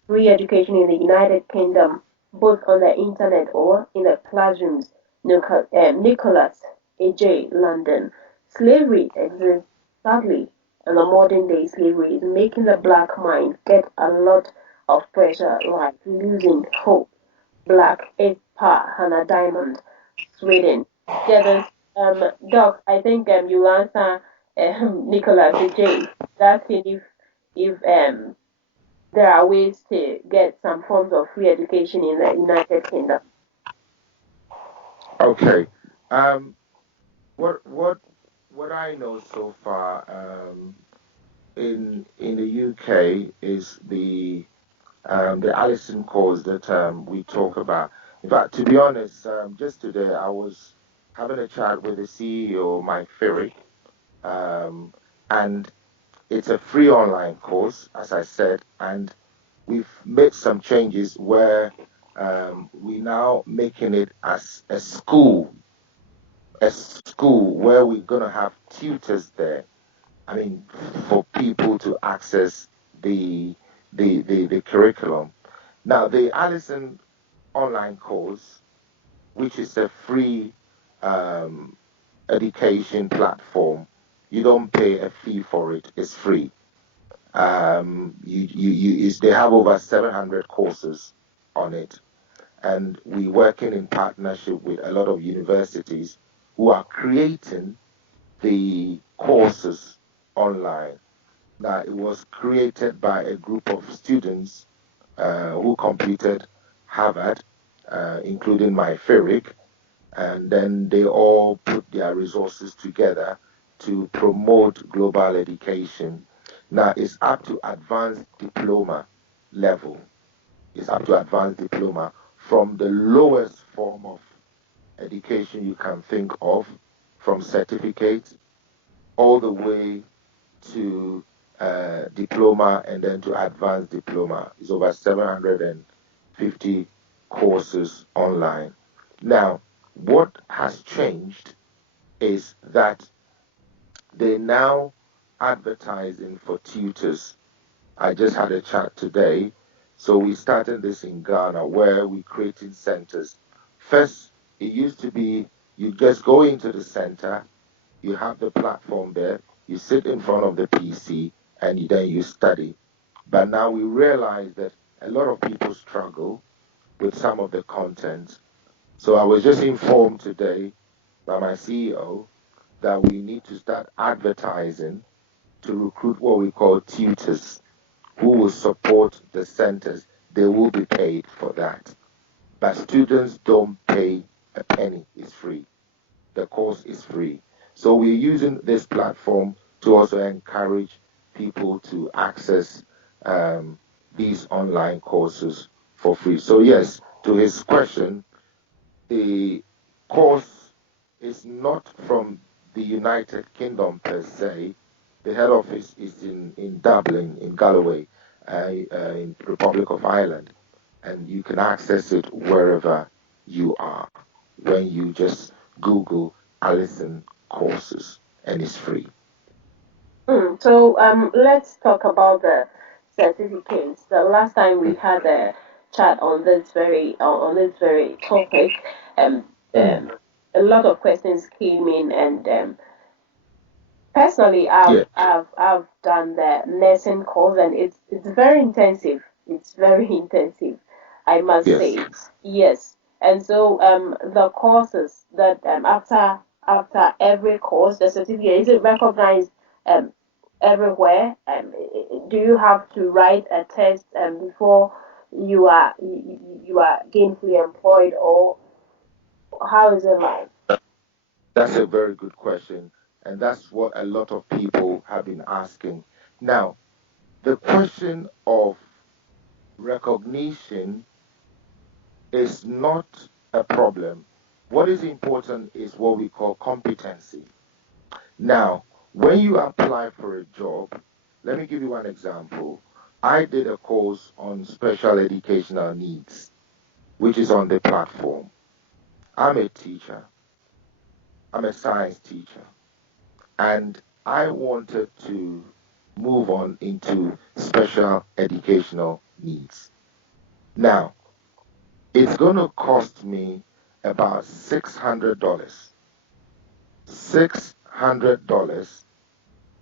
free education in the United Kingdom, both on the internet or in the classrooms? Nicholas A.J. London. Slavery exists sadly, and the modern day slavery is making the black mind get a lot of pressure, like losing hope. Black Epa Hannah Diamond, Sweden. Yeah, there's Doc, I think you answer Nicholas A.J. asking if there are ways to get some forms of free education in the United Kingdom. Okay. Um, what what what I know so far in the UK is the Allison course that we talk about. In fact, to be honest, just today I was having a chat with the CEO, Mike Ferry, um, and it's a free online course, as I said, and we've made some changes where we now making it as a school where we're gonna have tutors there. I mean, for people to access the the curriculum. Now, the Allison online course, which is a free um, education platform, you don't pay a fee for it. It's free. They have over 700 courses on it, and we're working in partnership with a lot of universities who are creating the courses online. Now, it was created by a group of students who completed Harvard, including my FERIC, and then they all put their resources together to promote global education. Now, it's up to advanced diploma level. It's up to advanced diploma from the lowest form of education you can think of, from certificate all the way to diploma and then to advanced diploma. It's over 750 courses online. Now, what has changed is that they now advertising for tutors. I just had a chat today. So we started this in Ghana where we created centers. First, it used to be you just go into the center, you have the platform there, you sit in front of the PC, and then you study. But now we realize that a lot of people struggle with some of the content. So I was just informed today by my CEO that we need to start advertising to recruit what we call tutors who will support the centers. They will be paid for that. But students don't pay a penny, it's free. The course is free. So we're using this platform to also encourage people to access um, these online courses for free. So yes, to his question, the course is not from the United Kingdom per se. The head office is in Dublin, in Galloway, in Republic of Ireland, and you can access it wherever you are when you just Google Allison courses, and it's free. So let's talk about the certificates. The last time we had a chat on this very topic, um, Mm. um, a lot of questions came in, and personally, Yeah, I've done the nursing course, and it's very intensive. It's very intensive, I must yes. say. Yes, and so the courses that after every course, the certificate is it recognized um everywhere? Do you have to write a test before you are gainfully employed, or how is it like? That's a very good question, and that's what a lot of people have been asking. Now, the question of recognition is not a problem. What is important is what we call competency. Now, when you apply for a job, let me give you one example. I did a course on special educational needs, which is on the platform. I'm a teacher, I'm a science teacher, and I wanted to move on into special educational needs. Now, it's going to cost me about $600. $600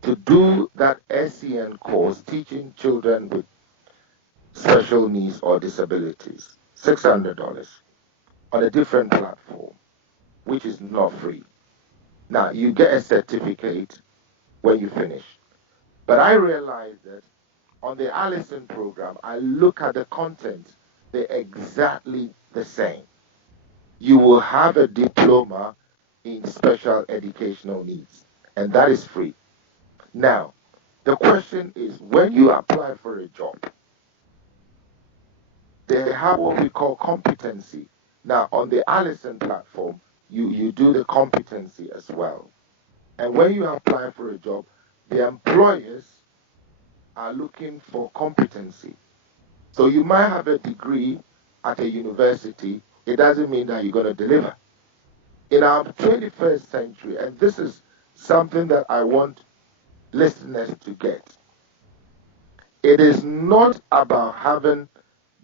to do that SEN course teaching children with special needs or disabilities. $600 on a different platform, which is not free. Now, you get a certificate when you finish. But I realized that on the Allison program, I look at the content, they're exactly the same. you will have a diploma in special educational needs, and that is free. Now, the question is, when you apply for a job, they have what we call competency. Now, on the Allison platform, you do the competency as well. And when you apply for a job, the employers are looking for competency. So you might have a degree at a university, it doesn't mean that you're going to deliver. In our 21st century, and this is something that I want listeners to get, it is not about having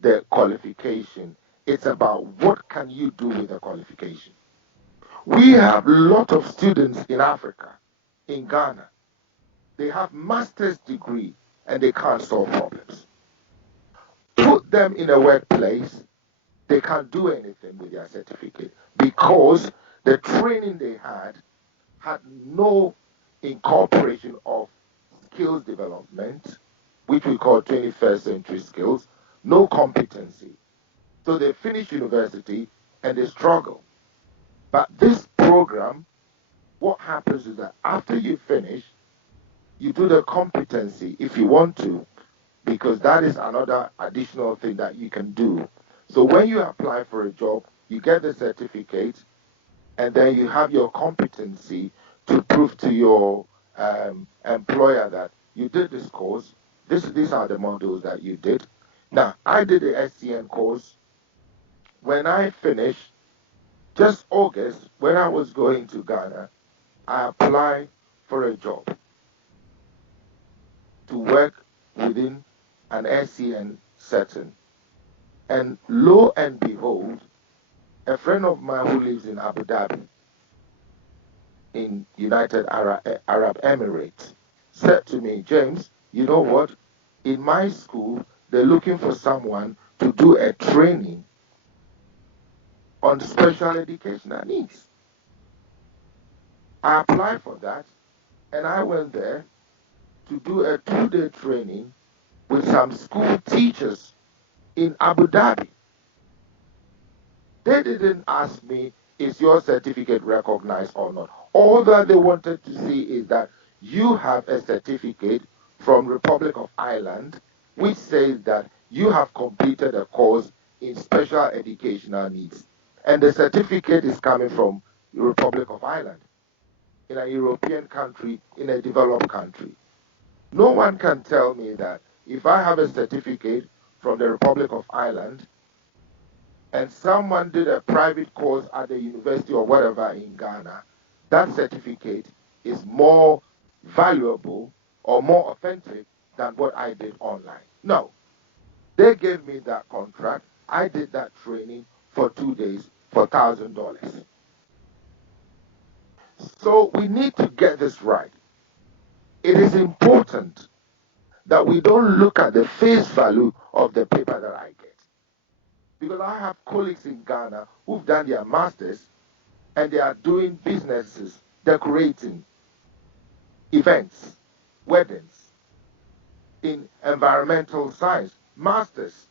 the qualification, it's about what can you do with the qualification. We have a lot of students in Africa, in Ghana, they have master's degree and they can't solve problems. Put them in a workplace, they can't do anything with their certificate because the training they had no incorporation of skills development, which we call 21st century skills, no competency. So they finish university and they struggle. But this program, what happens is that after you finish, you do the competency if you want to, because that is another additional thing that you can do. So when you apply for a job, you get the certificate, and then you have your competency to prove to your employer that you did this course. These are the modules that you did. Now, I did the SCN course. When I finished, just August, when I was going to Ghana, I applied for a job to work within an SCN setting. And lo and behold, a friend of mine who lives in Abu Dhabi, in United Arab Emirates, said to me, James, you know what? In my school, they're looking for someone to do a training on special educational needs. I applied for that, and I went there to do a 2-day training with some school teachers in Abu Dhabi. They didn't ask me, is your certificate recognized or not? All that they wanted to see is that you have a certificate from Republic of Ireland which says that you have completed a course in special educational needs. And the certificate is coming from the Republic of Ireland, in a European country, in a developed country. No one can tell me that if I have a certificate from the Republic of Ireland and someone did a private course at the university or whatever in Ghana, that certificate is more valuable or more authentic than what I did online. No. They gave me that contract. I did that training for 2 days for $1,000. So we need to get this right. It is important that we don't look at the face value of the paper that I get. Because I have colleagues in Ghana who've done their masters and they are doing businesses, decorating events, weddings, in environmental science, masters.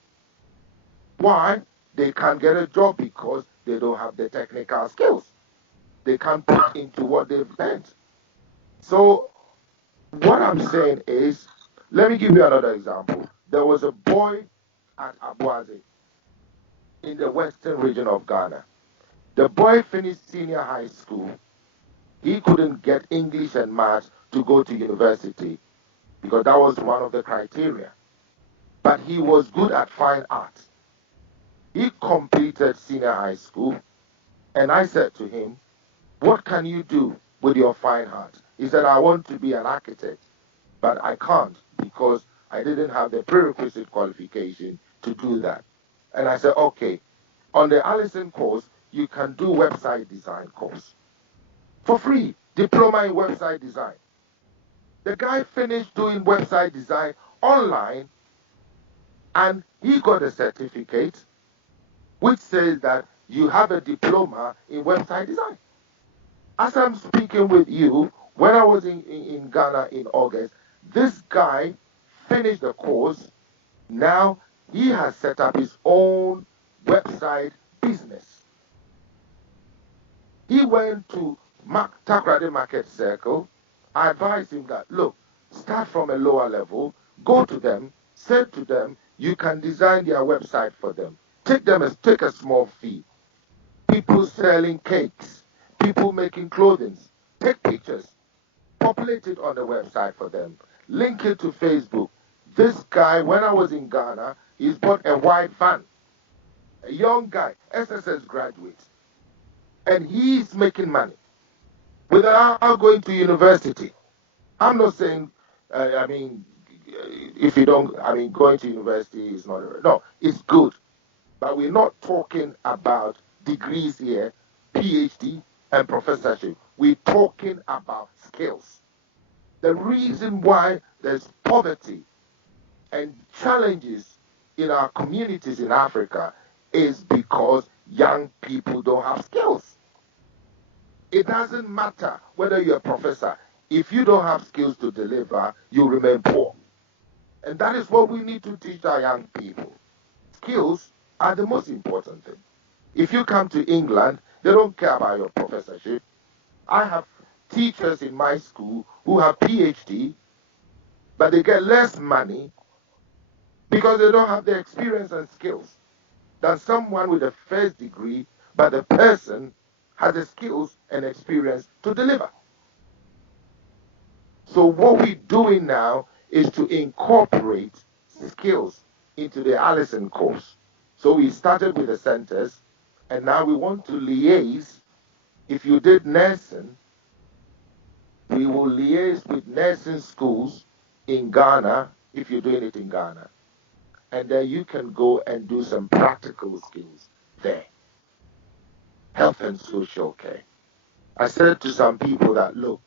Why? They can't get a job because they don't have the technical skills. They can't put into what they've learned. So what I'm saying is, let me give you another example. There was a boy at Abuaze in the western region of Ghana. The boy finished senior high school. He couldn't get English and maths to go to university because that was one of the criteria. But he was good at fine arts. He completed senior high school, and I said to him, what can you do with your fine arts? He said, I want to be an architect, but I can't because I didn't have the prerequisite qualification to do that. And I said, okay, on the Allison course, you can do website design course for free, diploma in website design. The guy finished doing website design online and he got a certificate which says that you have a diploma in website design. As I'm speaking with you, when I was in Ghana in August, this guy finished the course. Now he has set up his own website business. He went to Takrady Market Circle. I advised him that, look, start from a lower level, go to them, say to them, you can design their website for them. Take a small fee. People selling cakes, people making clothing. Take pictures, populate it on the website for them, link it to Facebook. This guy, when I was in Ghana, he's bought a white van, a young guy, SSS graduate, and he's making money without going to university. I'm not saying, if you don't, going to university is not, no, it's good. But we're not talking about degrees here, PhD and professorship. We're talking about skills. The reason why there's poverty and challenges in our communities in Africa is because young people don't have skills. It doesn't matter whether you're a professor. If you don't have skills to deliver, you remain poor. And that is what we need to teach our young people. Skills are the most important thing. If you come to England, they don't care about your professorship. I have teachers in my school who have PhD, but they get less money because they don't have the experience and skills than someone with a first degree, but the person has the skills and experience to deliver. So what we're doing now is to incorporate skills into the Allison course. So we started with the centers, and now we want to liaise. If you did nursing, we will liaise with nursing schools in Ghana, if you're doing it in Ghana. And then you can go and do some practical skills there. Health and social care. I said to some people that, look,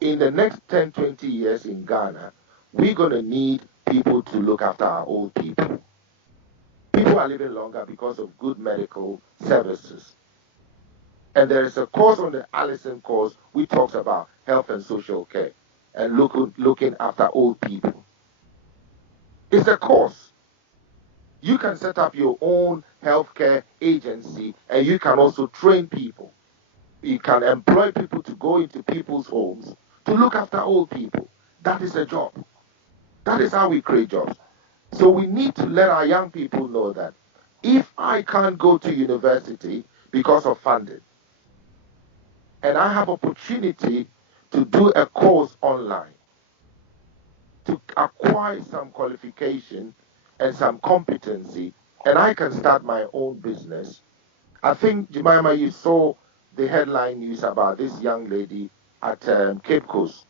in the next 10, 20 years in Ghana, we're going to need people to look after our old people. People are living longer because of good medical services. And there is a course on the Allison course which talks about health and social care and looking after old people. It's a course. You can set up your own healthcare agency and you can also train people. You can employ people to go into people's homes to look after old people. That is a job. That is how we create jobs. So we need to let our young people know that if I can't go to university because of funding, and I have opportunity to do a course online, to acquire some qualification and some competency, and I can start my own business. I think, Jemima, you saw the headline news about this young lady at Cape Coast.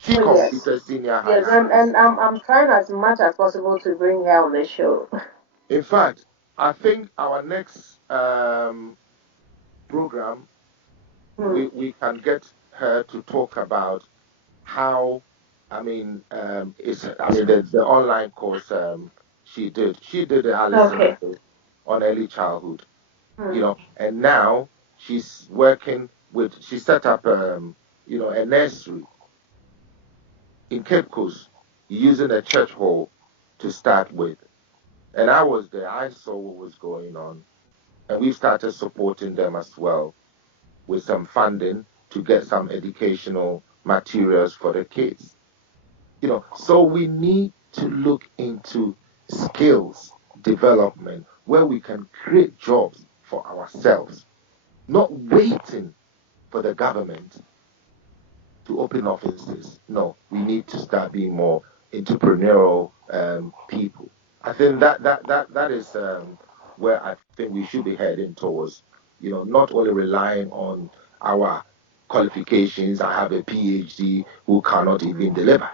She completed senior high school. Yes, and I'm trying as much as possible to bring her on the show. In fact, I think our next program, we can get her to talk about how, the online course she did. She did the Allison course on early childhood, and now she's working with, she set up, a nursery in Cape Coast using a church hall to start with. And I was there, I saw what was going on, and we started supporting them as well with some funding to get some educational materials for the kids. So we need to look into skills development where we can create jobs for ourselves, not waiting for the government to open offices. No, we need to start being more entrepreneurial people. I think that is where I think we should be heading towards. Not only relying on our qualifications. I have a PhD who cannot even deliver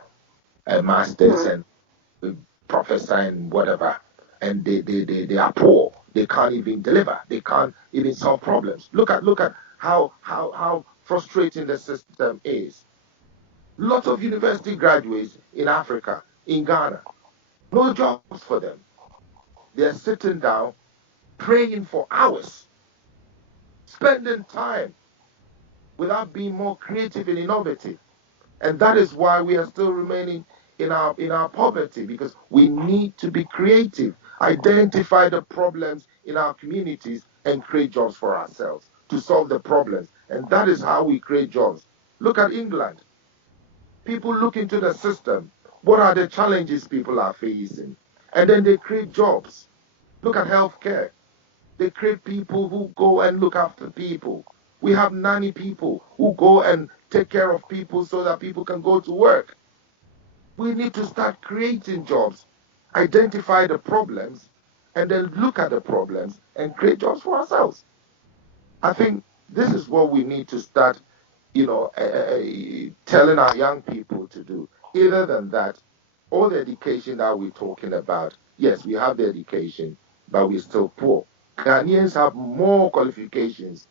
a master's and a professor and whatever, and they are poor. They can't even deliver. They can't even solve problems. Look at how frustrating the system is. Lots of university graduates in Africa, in Ghana, no jobs for them. They're sitting down, praying for hours, spending time without being more creative and innovative. And that is why we are still remaining in our poverty, because we need to be creative, identify the problems in our communities and create jobs for ourselves to solve the problems. And that is how we create jobs. Look at England. People look into the system. What are the challenges people are facing? And then they create jobs. Look at healthcare. They create people who go and look after people. We have nanny people who go and take care of people so that people can go to work. We need to start creating jobs, identify the problems, and then look at the problems and create jobs for ourselves. I think this is what we need to start, telling our young people to do. Other than that, all the education that we're talking about, yes, we have the education, but we're still poor. Ghanaians have more qualifications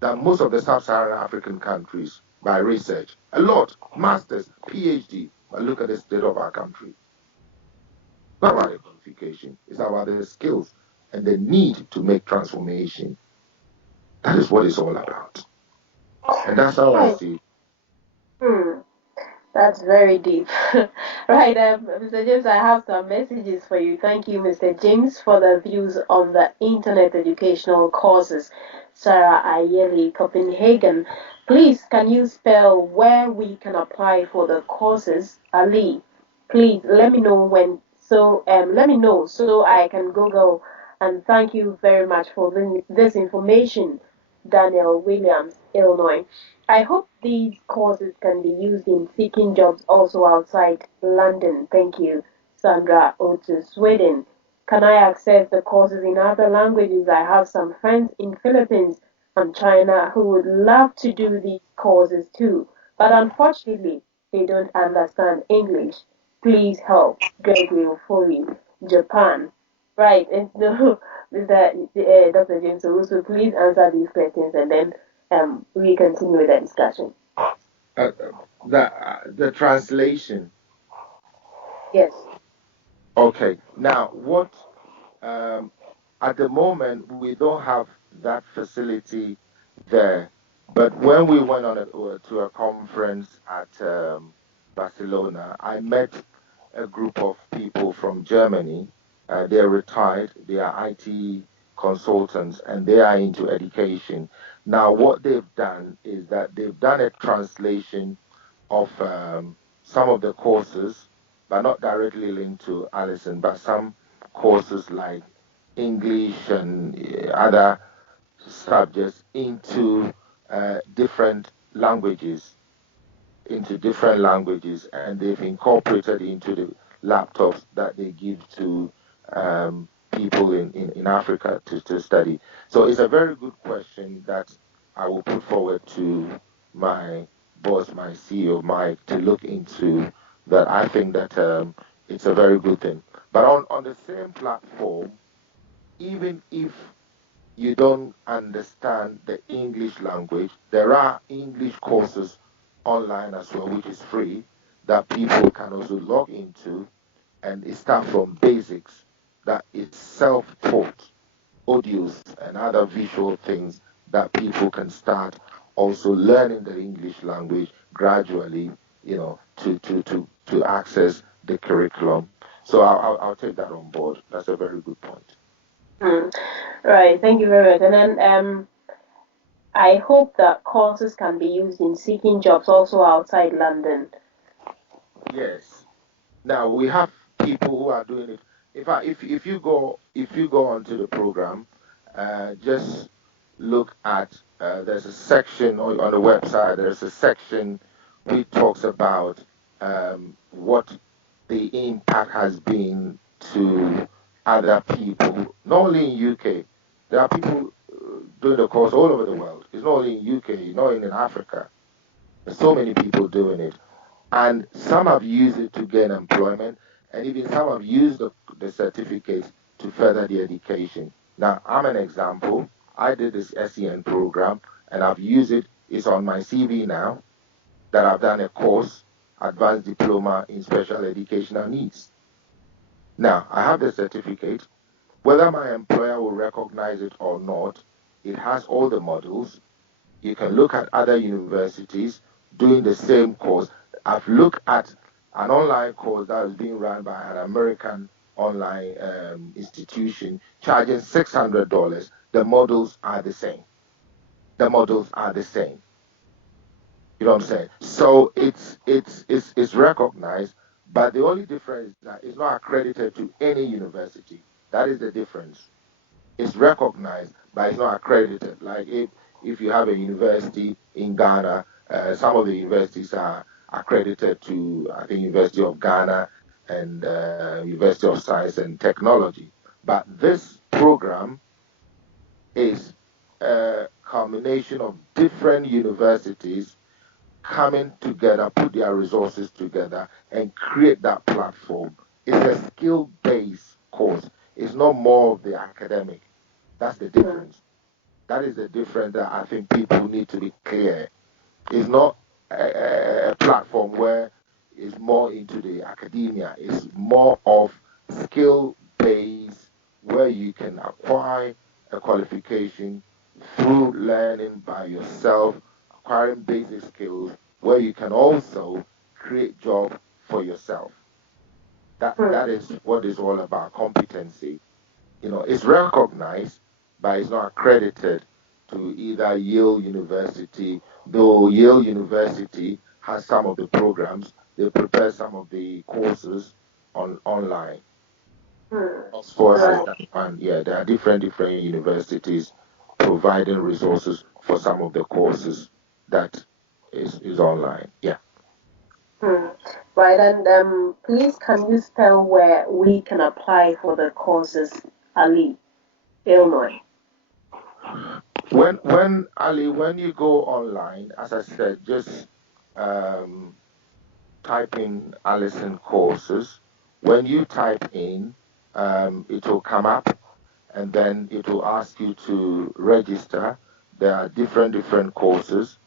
than most of the sub-Saharan African countries by research. A lot, masters, PhD. But look at the state of our country. It's not about the qualification. It's about the skills and the need to make transformation. That is what it's all about. And that's how I see it. Hmm. That's very deep. Right, Mr. James, I have some messages for you. Thank you, Mr. James, for the views on the internet educational courses. Sarah Ayeli, Copenhagen. Please, can you spell where we can apply for the courses? Ali, please let me know when. Let me know so I can Google. And thank you very much for this information, Daniel Williams, Illinois. I hope these courses can be used in seeking jobs also outside London. Thank you, Sandra Otu, Sweden. Can I access the courses in other languages? I have some friends in Philippines and China who would love to do these courses too, but unfortunately, they don't understand English. Please help. Gregory Ofori, Japan. Right, and no, Dr. James Owusu, please answer these questions and then we continue with the discussion. Uh, the translation. Yes. Okay. Now, what at the moment we don't have that facility there, but when we went to a conference at Barcelona, I met a group of people from Germany. They're retired. They are IT consultants, and they are into education. Now, what they've done is that they've done a translation of some of the courses, but not directly linked to Allison, but some courses like English and other subjects into different languages, and they've incorporated into the laptops that they give to people in Africa to study. So it's a very good question that I will put forward to my boss, my CEO, Mike, to look into that. I think that it's a very good thing. But on the same platform, even if you don't understand the English language, there are English courses online as well, which is free, that people can also log into, and it starts from basics, that it's self-taught, audios and other visual things that people can start also learning the English language gradually, to access the curriculum. So I'll take that on board. That's a very good point. Mm. Right. Thank you very much. And then I hope that courses can be used in seeking jobs also outside London. Yes. Now we have people who are doing it. If you go onto the program, just look at there's a section on the website. There's a section which talks about what the impact has been to other people, not only in UK. There are people doing the course all over the world. It's not only in UK, not only in Africa. There's so many people doing it. And some have used it to gain employment, and even some have used the certificates to further their education. Now, I'm an example. I did this SEN program, and I've used it. It's on my CV now that I've done a course, Advanced Diploma in Special Educational Needs. Now, I have the certificate. Whether my employer will recognize it or not, it has all the modules. You can look at other universities doing the same course. I've looked at an online course that is being run by an American online institution charging $600. The models are the same. the models are the same. You know what I'm saying? So it's recognized, but the only difference is that it's not accredited to any university. That is the difference. It's recognized, but it's not accredited. Like if you have a university in Ghana, some of the universities are accredited to, I think, University of Ghana and University of Science and Technology. But this program is a combination of different universities coming together, put their resources together, and create that platform. It's a skill-based course. It's not more of the academic. That's the difference. That is the difference that I think people need to be clear. It's not a platform where it's more into the academia. It's more of skill-based, where you can acquire a qualification through learning by yourself, acquiring basic skills, where you can also create job for yourself. That is what it's all about, competency. It's recognized, but it's not accredited to either Yale University, though Yale University has some of the programs. They prepare some of the courses online. Oxford has that one. Yeah, there are different universities providing resources for some of the courses that is online. Yeah. Right, and please can you spell where we can apply for the courses, Ali, Illinois? When you go online, as I said, just um, type in Allison courses. When you type in, it will come up, and then it will ask you to register. There are different courses.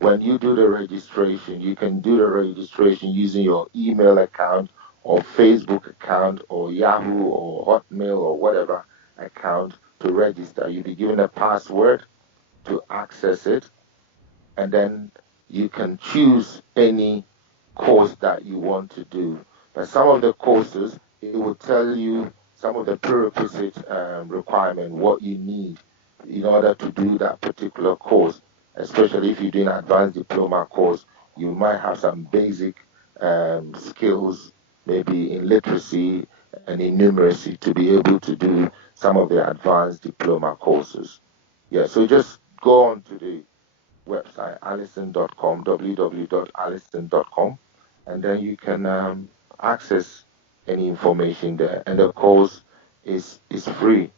When you do the registration, you can do the registration using your email account or Facebook account or Yahoo or Hotmail or whatever account to register. You'll be given a password to access it, and then you can choose any course that you want to do. But some of the courses, it will tell you some of the prerequisite requirement, what you need in order to do that particular course. Especially if you're doing advanced diploma course, you might have some basic skills, maybe in literacy and in numeracy, to be able to do some of the advanced diploma courses. Yeah, so just go on to the website, allison.com, www.allison.com, and then you can access any information there. And the course is free.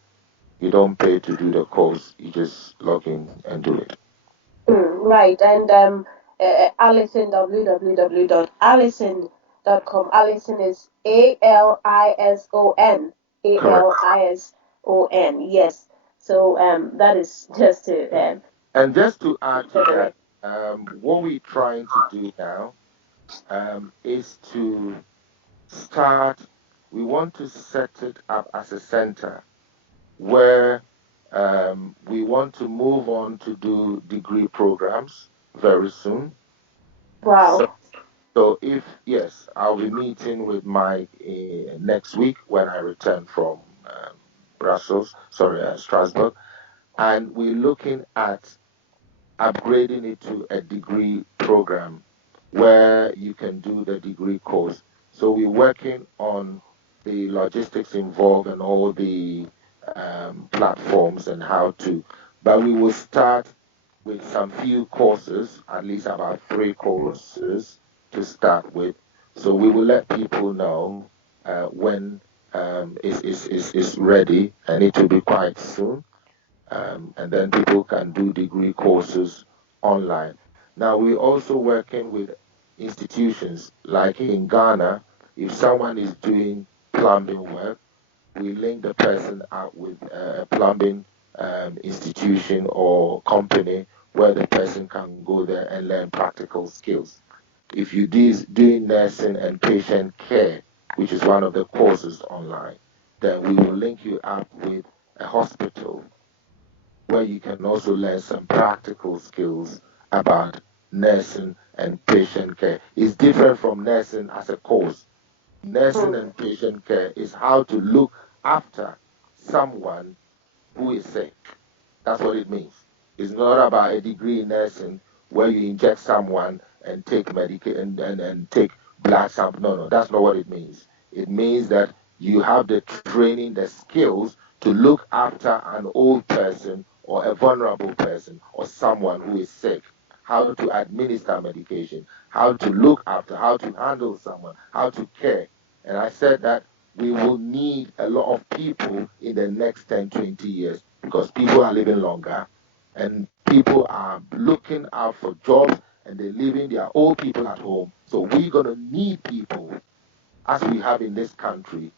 You don't pay to do the course. You just log in and do it. Right, and Allison, www.allison.com. Allison is Alison, Correct. Alison. Yes. So that is just to And just to add to consider that, it. what we're trying to do now is to start, we want to set it up as a center where we want to move on to do degree programs very soon. Wow. So if, yes, I'll be meeting with Mike next week when I return from Strasbourg, and we're looking at upgrading it to a degree program where you can do the degree course. So we're working on the logistics involved and all the platforms and how to, but we will start with some few courses, at least about 3 courses to start with. So we will let people know when is ready, and it will be quite soon. And then people can do degree courses online. Now, we're also working with institutions like in Ghana. If someone is doing plumbing work, we link the person up with a plumbing institution or company where the person can go there and learn practical skills. If you doing nursing and patient care, which is one of the courses online, then we will link you up with a hospital where you can also learn some practical skills about nursing and patient care. It's different from nursing as a course. Nursing and patient care is how to look after someone who is sick. That's what it means. It's not about a degree in nursing where you inject someone and take and take blood sample. No, that's not what it means. It means that you have the training, the skills to look after an old person or a vulnerable person or someone who is sick. How to administer medication, how to look after, how to handle someone, how to care. And I said that we will need a lot of people in the next 10, 20 years because people are living longer and people are looking out for jobs and they're leaving their old people at home. So we're going to need people, as we have in this country,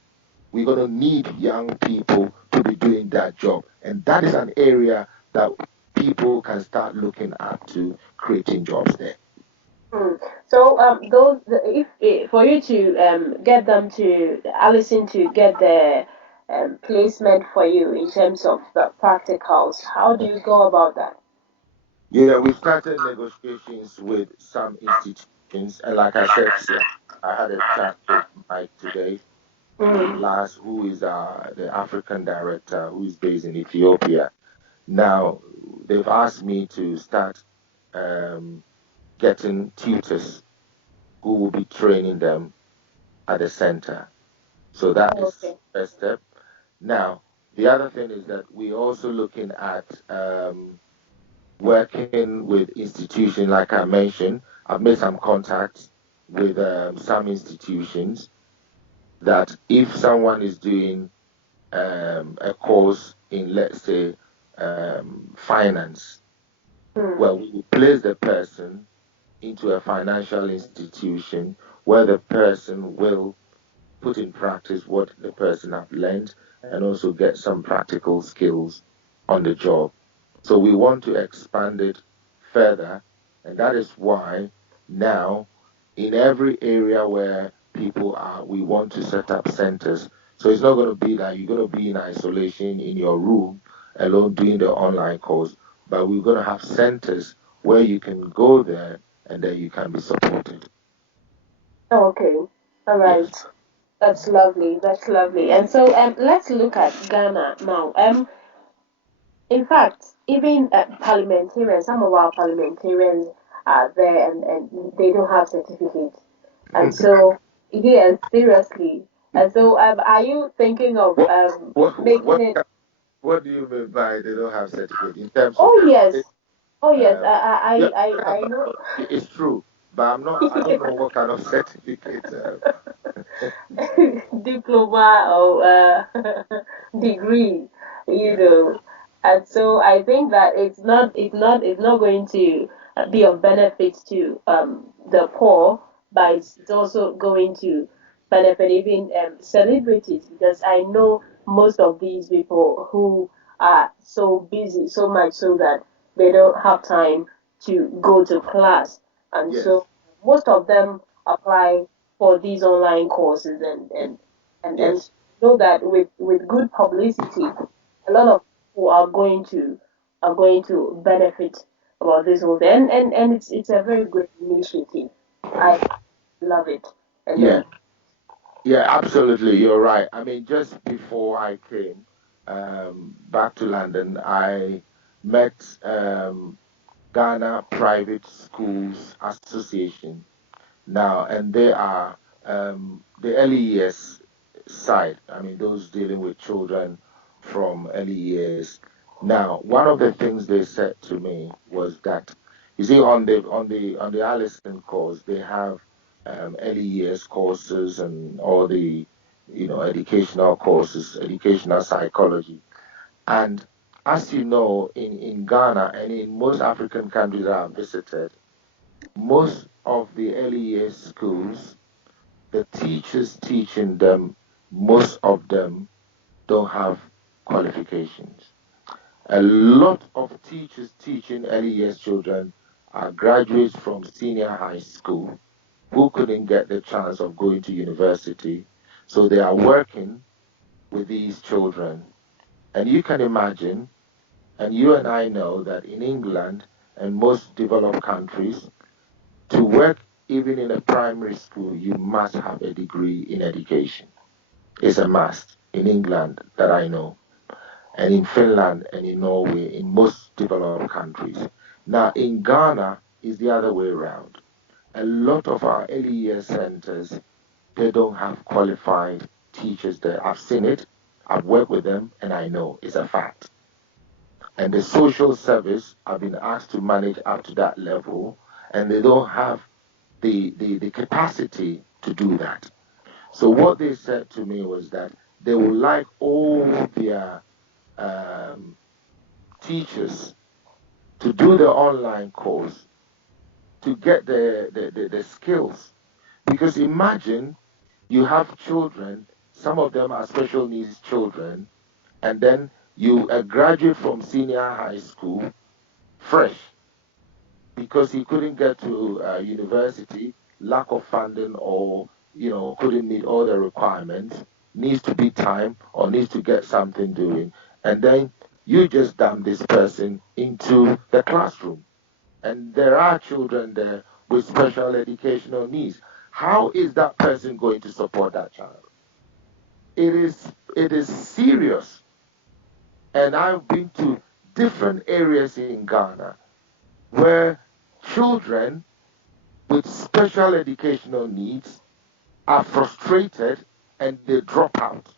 we're going to need young people to be doing that job. And that is an area that people can start looking at to creating jobs there. Hmm. So if for you to get them to Allison to get the placement for you in terms of the practicals, how do you go about that? Yeah, we started negotiations with some institutions. And like I said, yeah, I had a chat with Mike today, Mm. last, who is the African director who is based in Ethiopia. Now, they've asked me to start um, getting tutors who will be training them at the center. So that is Okay. first step. Now, the other thing is that we're also looking at working with institutions, like I mentioned. I've made some contacts with some institutions that if someone is doing a course in, let's say, finance, Hmm. well, we will place the person into a financial institution where the person will put in practice what the person have learned and also get some practical skills on the job. So we want to expand it further, and that is why now in every area where people are, we want to set up centers. So it's not going to be that you're going to be in isolation in your room alone doing the online course, but we're going to have centers where you can go there and then you can be supported. Okay. All Yes. right. That's lovely. That's lovely. And so let's look at Ghana now. In fact, even parliamentarians, some of our parliamentarians are there and they don't have certificates. And so, yes, seriously. And so, are you thinking of What making it? what do you mean by they don't have certificate in terms of Oh yes, oh yes. uh, yeah, yeah, I but know. it's true, but I don't know what kind of certificate. Diploma or degree, you know. And so I think that it's not going to be of benefit to the poor, but it's also going to benefit even celebrities because I know most of these people who are so busy, so much so that they don't have time to go to class, and Yes, so most of them apply for these online courses and yes, know that with good publicity, a lot of people are going to benefit about this whole thing. And it's a very good initiative. I love it. And yeah, then yeah, absolutely. You're right. I mean, just before I came back to London, I met Ghana Private Schools Association now, and they are the early years side. I mean, those dealing with children from early years. Now, one of the things they said to me was that you see on the Allison course they have early years courses and all the educational courses, educational psychology, and as you know, in Ghana and in most African countries that I've visited, most of the early years schools, the teachers teaching them, most of them don't have qualifications. A lot of teachers teaching early years children are graduates from senior high school who couldn't get the chance of going to university. So they are working with these children. And you can imagine, and you and I know that in England and most developed countries, to work even in a primary school, you must have a degree in education. It's a must in England that I know. and in Finland and in Norway, in most developed countries. Now, in Ghana, it's the other way around. A lot of our early year centers, they don't have qualified teachers there. I've seen it, I've worked with them, and I know it's a fact. And the social service have been asked to manage up to that level, and they don't have the capacity to do that. So what they said to me was that they would like all their teachers to do the online course to get the skills. Because imagine you have children, some of them are special needs children, and then you graduate from senior high school fresh because he couldn't get to university, lack of funding, or couldn't meet all the requirements, needs to be time or needs to get something doing, and then you just dump this person into the classroom, and there are children there with special educational needs. How is that person going to support that child? It is serious, and I've been to different areas in Ghana where children with special educational needs are frustrated and they drop out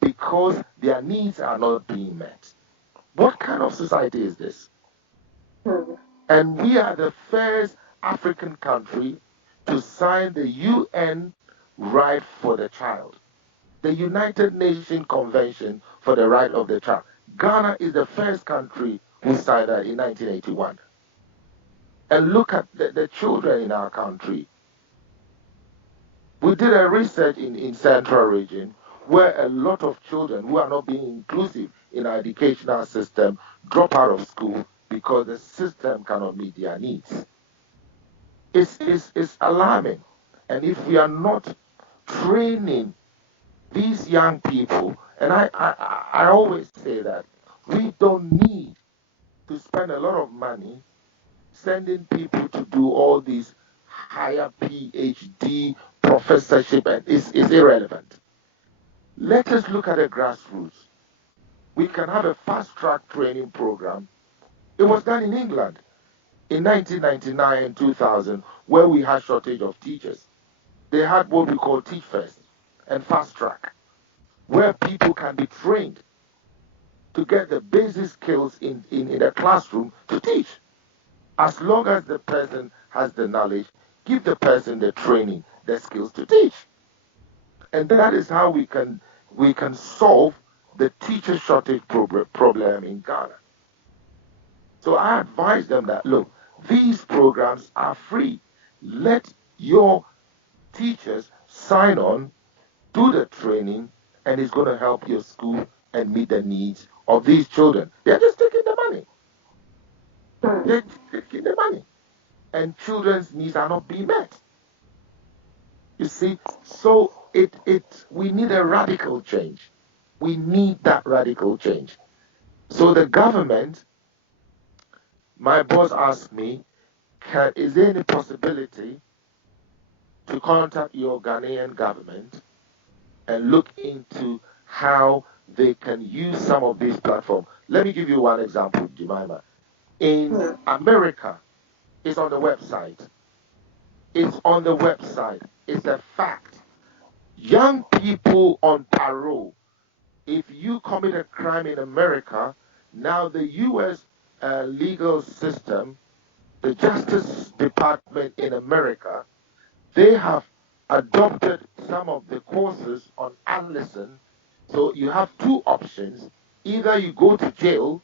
because their needs are not being met. What kind of society is this? And we are the first African country to sign the UN Right for the Child, the United Nations Convention for the Right of the Child. Ghana is the first country who signed that in 1981. And look at the children in our country. We did a research in Central Region where a lot of children who are not being inclusive in our educational system drop out of school because the system cannot meet their needs. It's alarming. And if we are not training these young people, and I always say that we don't need to spend a lot of money sending people to do all these higher PhD professorship, and it's irrelevant. Let us look at the grassroots. We can have a fast-track training program. It was done in England in 1999 and 2000, where we had shortage of teachers. They had what we call Teach First and Fast Track, where people can be trained to get the basic skills in the classroom to teach. As long as the person has the knowledge, give the person the training, the skills to teach. And that is how we can solve the teacher shortage problem in Ghana. So I advise them that, look, these programs are free. Let your teachers sign on, do the training, and it's going to help your school and meet the needs of these children. They're just taking the money. They're taking the money. And children's needs are not being met. You see, so we need a radical change. We need that radical change. So the government, my boss asked me, is there any possibility to contact your Ghanaian government and look into how they can use some of these platforms? Let me give you one example, Jemima. In America, it's on the website. It's on the website. It's a fact. Young people on parole, if you commit a crime in America, now the U.S. Legal system, the Justice Department in America, they have adopted some of the courses on Allison. So you have two options. Either you go to jail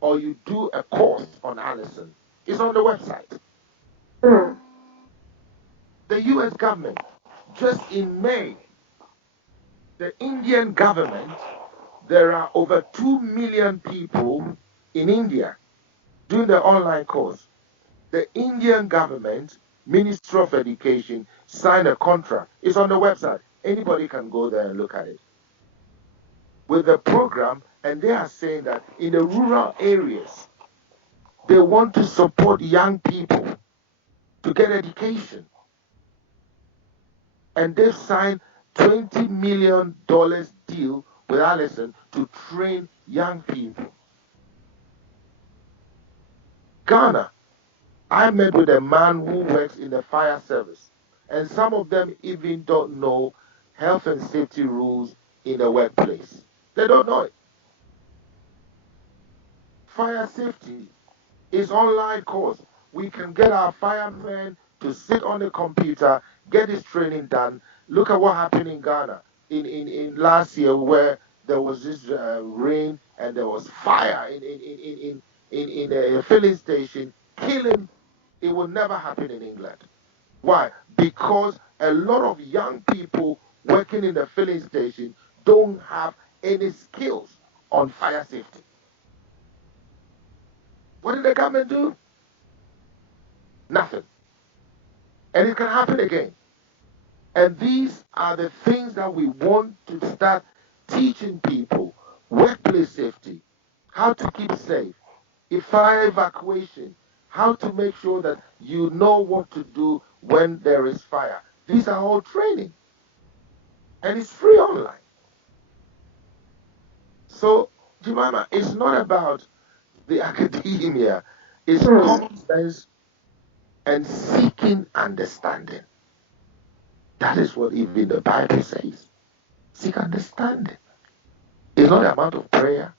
or you do a course on Allison. It's on the website. The U.S. government, just in May, the Indian government, there are over 2 million people in India doing the online course. The Indian government, Ministry of Education, signed a contract. It's on the website. Anybody can go there and look at it. With the program, and they are saying that in the rural areas, they want to support young people to get education. And they've signed $20 million deal with Allison to train young people. Ghana, I met with a man who works in the fire service, and some of them even don't know health and safety rules in the workplace. They don't know it. Fire safety is online course. We can get our firemen to sit on the computer, get this training done. Look at what happened in Ghana in last year, where there was this rain and there was fire in a filling station, killing. It will never happen in England. Why? Because a lot of young people working in the filling station don't have any skills on fire safety. What did the government do? Nothing. And it can happen again. And these are the things that we want to start teaching people. Workplace safety, how to keep safe, fire evacuation, how to make sure that you know what to do when there is fire. These are all training. And it's free online. So, Jemima, it's not about the academia. It's common sense and seeking understanding. That is what even the Bible says. Seek understanding. It's not the amount of prayer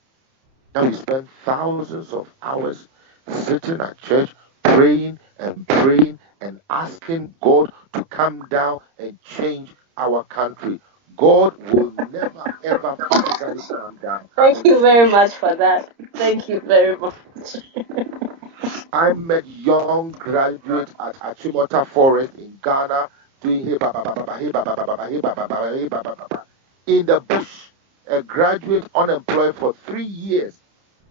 that we spend thousands of hours sitting at church praying and asking God to come down and change our country. God will never ever physically come down. Thank you very much for that. Thank you very much. I met young graduates at Achimota Forest in Ghana doing in the bush. A graduate unemployed for 3 years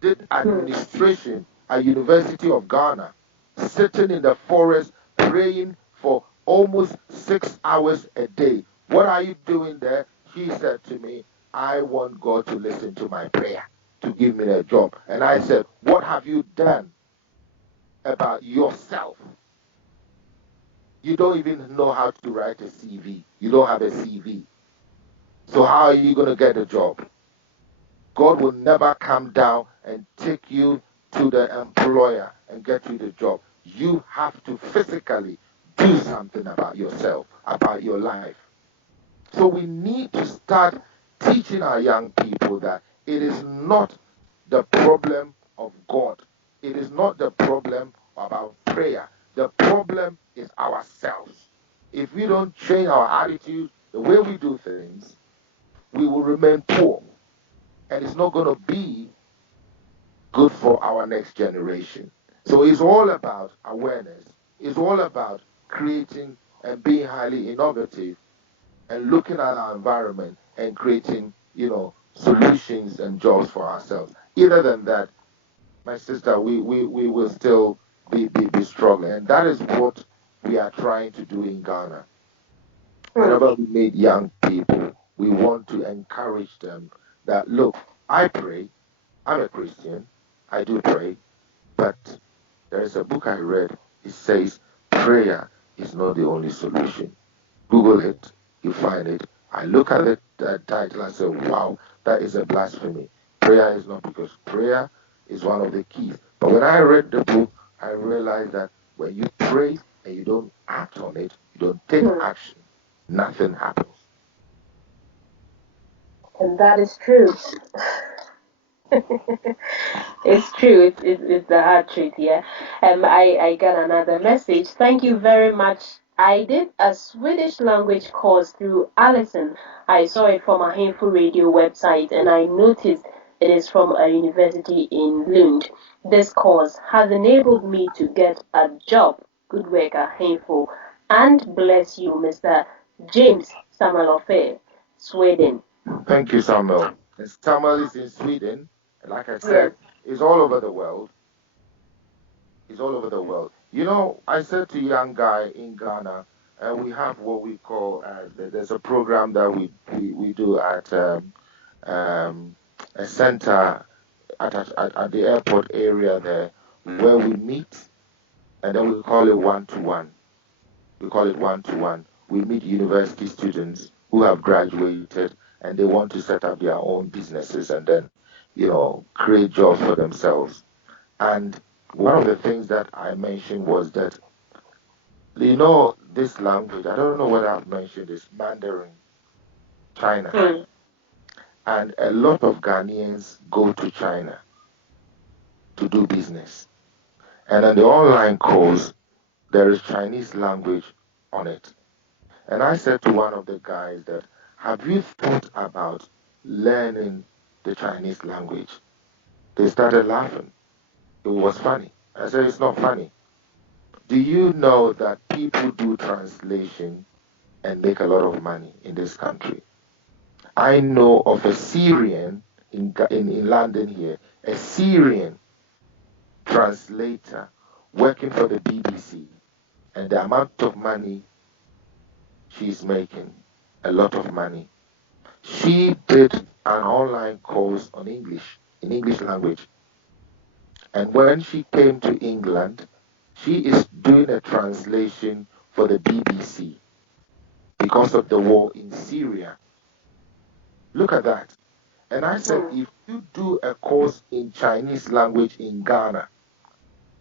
did administration at University of Ghana, sitting in the forest praying for almost 6 hours a day. What are you doing there? He said to me, I want God to listen to my prayer to give me a job. And I said, what have you done about yourself? You don't even know how to write a CV. You don't have a CV. So how are you going to get a job? God will never come down and take you to the employer and get you the job. You have to physically do something about yourself, about your life. So we need to start teaching our young people that it is not the problem of God. It is not the problem about prayer. The problem is ourselves. If we don't change our attitude, the way we do things, we will remain poor. And it's not going to be good for our next generation. So it's all about awareness. It's all about creating and being highly innovative and looking at our environment and creating, solutions and jobs for ourselves. Other than that, my sister, we will still be struggling. And that is what we are trying to do in Ghana. Whenever we meet young people, we want to encourage them that, look, I pray, I'm a Christian, I do pray, but there is a book I read, it says, prayer is not the only solution. Google it, you find it. I look at that title and say, wow, that is a blasphemy. Prayer is not, because prayer is one of the keys. But when I read the book, I realized that when you pray and you don't act on it, you don't take action, nothing happens. And that is true. It's true. It's the hard truth, yeah. I got another message. Thank you very much. I did a Swedish language course through Allison. I saw it from a Ahenfo radio website and I noticed it is from a university in Lund. This course has enabled me to get a job. Good work, Ahenfo. And bless you, Mr. James Samuel, Sweden. Thank you, Samuel. And Samuel is in Sweden. And like I said, it's all over the world. It's all over the world. I said to a young guy in Ghana, we have what we call, there's a program that we do at a center at the airport area there, where we meet, and then we call it one-to-one. We call it one-to-one. We meet university students who have graduated and they want to set up their own businesses, and then create jobs for themselves. And one of the things that I mentioned was that, this language, I don't know whether I've mentioned this, Mandarin, China. And a lot of Ghanaians go to China to do business. And on the online course, there is Chinese language on it. And I said to one of the guys that, have you thought about learning the Chinese language? They started laughing. It was funny. I said, it's not funny. Do you know that people do translation and make a lot of money in this country? I know of a Syrian in London here, a Syrian translator working for the BBC, and the amount of money she's making, a lot of money. She did an online course on English, in English language. And when she came to England, she is doing a translation for the BBC because of the war in Syria. Look at that. And I said, if you do a course in Chinese language in Ghana,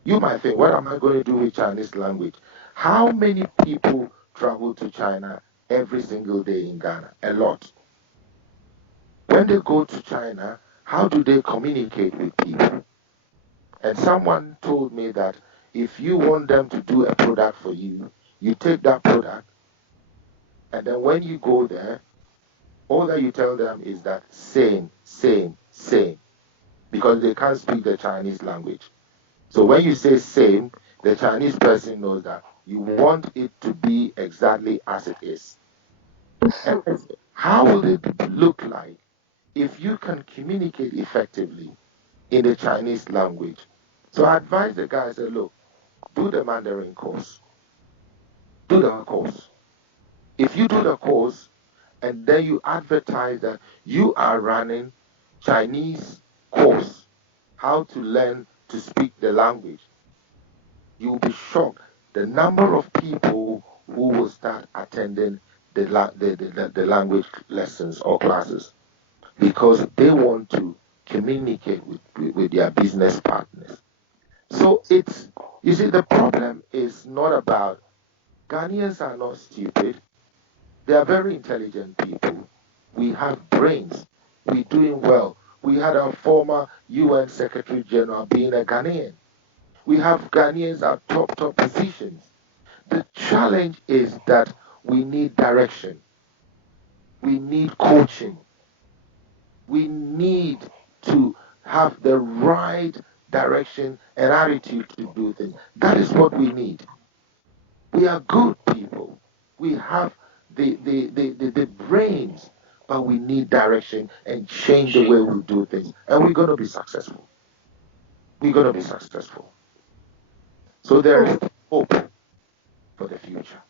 you might think, what am I going to do with Chinese language? How many people travel to China every single day in Ghana? A lot. When they go to China, how do they communicate with people? And someone told me that if you want them to do a product for you, you take that product, and then when you go there, all that you tell them is that same, same, same, because they can't speak the Chinese language. So when you say same, the Chinese person knows that you want it to be exactly as it is. And how will it look like if you can communicate effectively in the Chinese language? So I advise the guys, say, look, do the Mandarin course. Do the course. If you do the course and then you advertise that you are running Chinese course, how to learn to speak the language, you'll be shocked the number of people who will start attending the language lessons or classes because they want to communicate with their business partners. So you see, the problem is not about, Ghanaians are not stupid. They are very intelligent people. We have brains. We're doing well. We had our former UN Secretary General being a Ghanaian. We have Ghanaians at top positions. The challenge is that we need direction. We need coaching. We need to have the right direction and attitude to do things. That is what we need. We are good people. We have the brains, but we need direction and change the way we do things. And we're going to be successful. We're going to be successful. So there is hope for the future.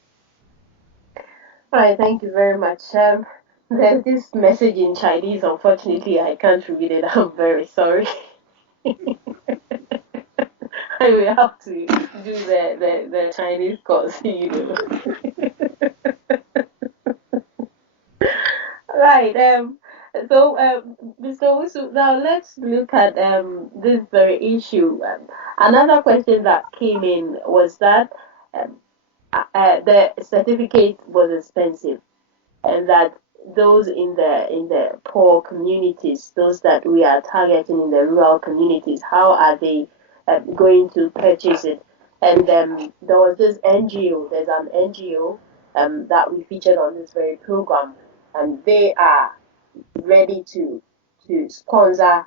All right, thank you very much. There's this message in Chinese. Unfortunately, I can't read it. I'm very sorry. I will have to do the Chinese course, Right. Mr. Owusu, now let's look at this very issue. Another question that came in was that um, the certificate was expensive, and that those in the poor communities, those that we are targeting in the rural communities, how are they going to purchase it? And there was this NGO. There's an NGO that we featured on this very program, and they are ready to sponsor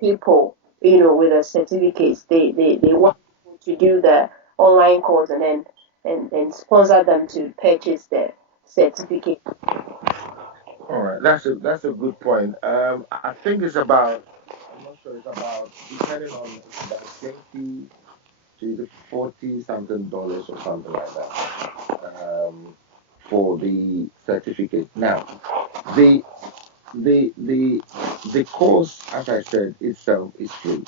people, with a certificate. They want people to do the online course and then and sponsor them to purchase the certificate. All right, that's a good point. I think it's about, I'm not sure, it's about, depending on, it's about 20 to 40 something dollars or something like that, for the certificate. Now, the the the course, as I said, itself is free,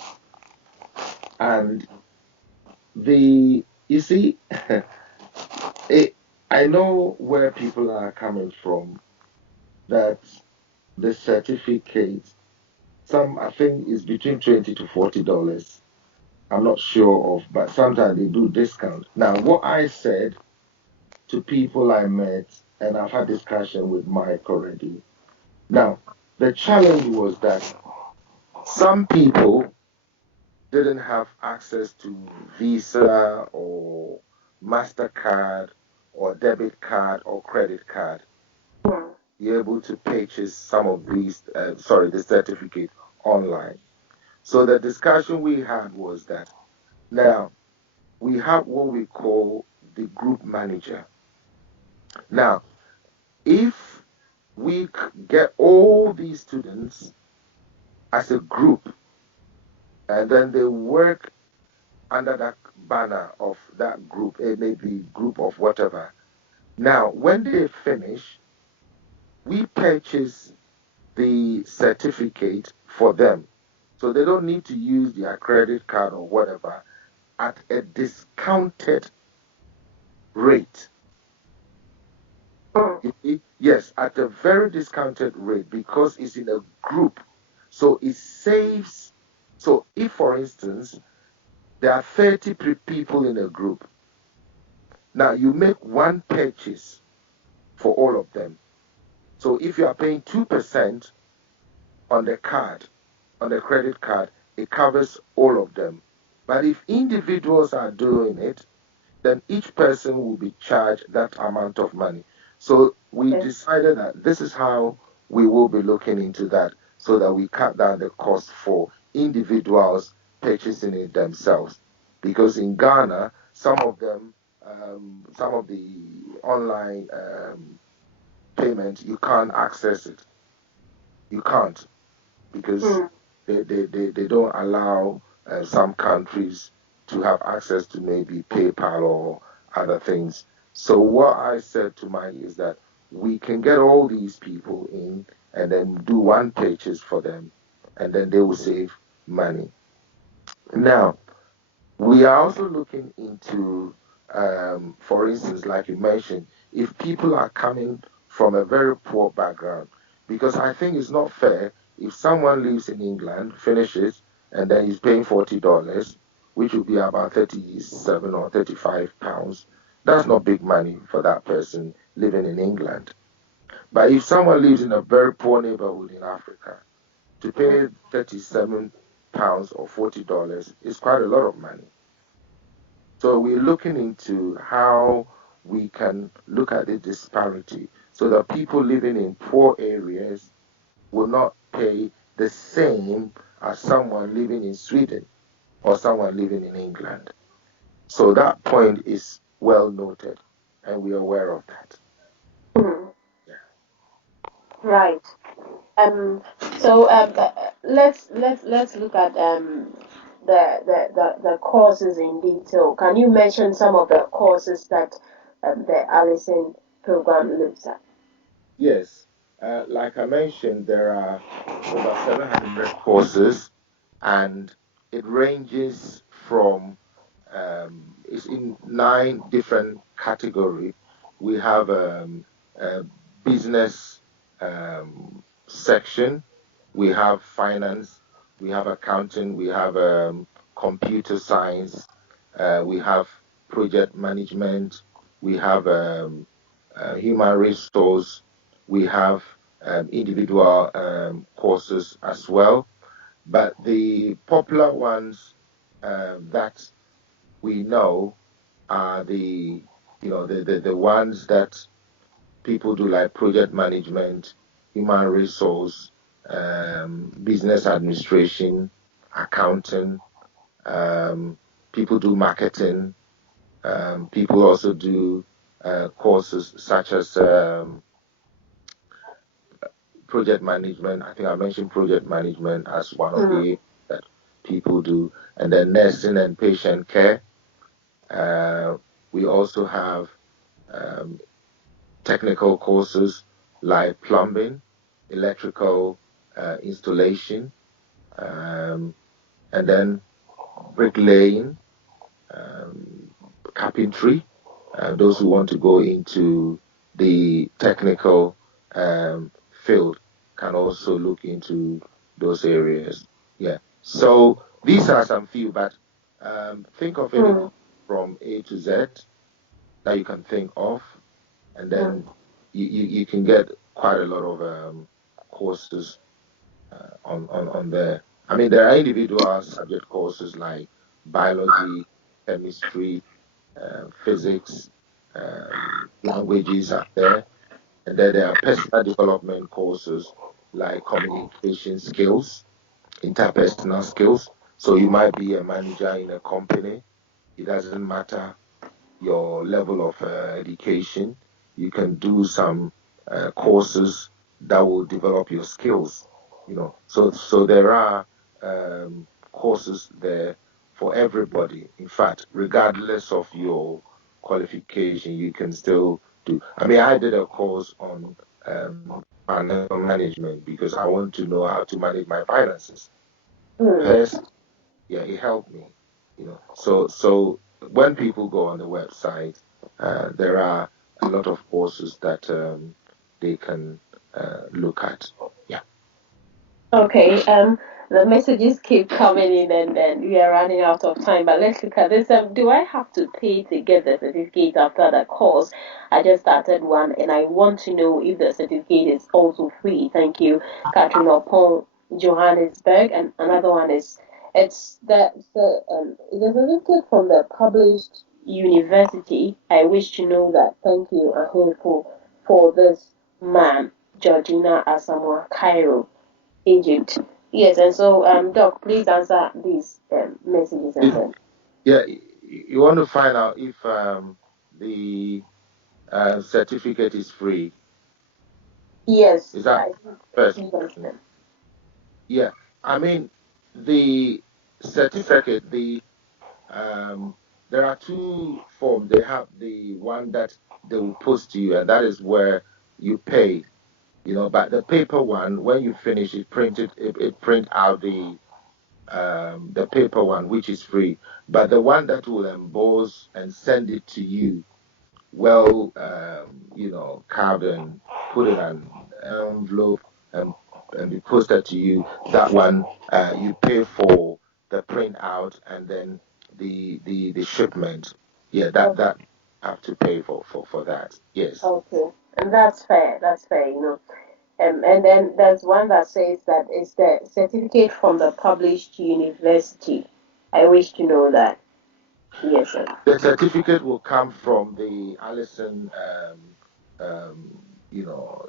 and you see, it, I know where people are coming from, that the certificate Some I think is between $20 to $40. I'm not sure of, but sometimes they do discount. Now, what I said to people I met, and I've had discussion with Mike already. Now, the challenge was that some people didn't have access to Visa or MasterCard or debit card or credit card. Be able to purchase some of these, the certificate online. So the discussion we had was that now we have what we call the group manager. Now, if we get all these students as a group and then they work under that banner of that group, it may be group of whatever. Now, when they finish, we purchase the certificate for them. So they don't need to use their credit card or whatever at a discounted rate. Yes, at a very discounted rate because it's in a group. So it saves. So if, for instance, there are 30 people in a group, now you make one purchase for all of them. So if you are paying 2% on the card, on the credit card, it covers all of them. But if individuals are doing it, then each person will be charged that amount of money. So we decided that this is how we will be looking into that so that we cut down the cost for individuals purchasing it themselves. Because in Ghana, some of them, some of the online payment, you can't access it. You can't because they don't allow some countries to have access to maybe PayPal or other things. So what I said to Mike is that we can get all these people in and then do one purchase for them, and then they will save money. Now, we are also looking into, for instance, like you mentioned, if people are coming from a very poor background, because I think it's not fair if someone lives in England, finishes, and then he's paying $40, which would be about 37 or 35 pounds. That's not big money for that person living in England. But if someone lives in a very poor neighborhood in Africa, to pay 37 pounds or $40 is quite a lot of money. So we're looking into how we can look at the disparity so that people living in poor areas will not pay the same as someone living in Sweden or someone living in England. So that point is well noted, and we are aware of that. Right. So let's look at the courses in detail. Can you mention some of the courses that the Allison program looks at? Yes, like I mentioned, there are over 700 courses, and it ranges from it's in 9 different categories. We have a business section, we have finance, we have accounting, we have computer science, we have project management, we have human resource, we have individual courses as well. But the popular ones that we know are the ones that people do, like project management, human resource, business administration, accounting. People do marketing. People also do courses such as project management. I think I mentioned project management as one of the that people do, and then nursing and patient care. We also have technical courses like plumbing, electrical installation, and then bricklaying, carpentry. Those who want to go into the technical field can also look into those areas. Yeah. So these are some few, but think of any from A to Z that you can think of, and then you can get quite a lot of courses on there. I mean, there are individual subject courses like biology, chemistry, physics, languages are there, and then there are personal development courses like communication skills, interpersonal skills. So you might be a manager in a company. It doesn't matter your level of education. You can do some courses that will develop your skills. So there are courses there for everybody. In fact, regardless of your qualification, you can still do. I mean, I did a course on financial management because I want to know how to manage my finances. First, yeah, it helped me. So when people go on the website, there are a lot of courses that they can look at. Yeah. Okay, the messages keep coming in, and then we are running out of time. But let's look at this. Do I have to pay to get the certificate after the course? I just started one, and I want to know if the certificate is also free. Thank you, Catherine Opon, Johannesburg, and another one is the certificate from the published university. I wish to know that. Thank you, Ahenfo, for this man, Georgina Asamoah Cairo. Egypt. Yes, and so, Doc, please answer these messages and then. Yeah, you want to find out if the certificate is free. Yes, Is that first? yes. Yeah, I mean the certificate. There are two forms. They have the one that they will post to you, and that is where you pay. But the paper one, when you finish it, it print out the paper one, which is free. But the one that will emboss and send it to you, well, carved and put in an envelope and be posted to you. That one, you pay for the print out and then the shipment. Yeah, that have to pay for that. Yes. Okay, and that's fair. That's fair. And then there's one that says that it's the certificate from the published university. I wish to know that. Yes, sir. The certificate will come from the Allison, um, you know,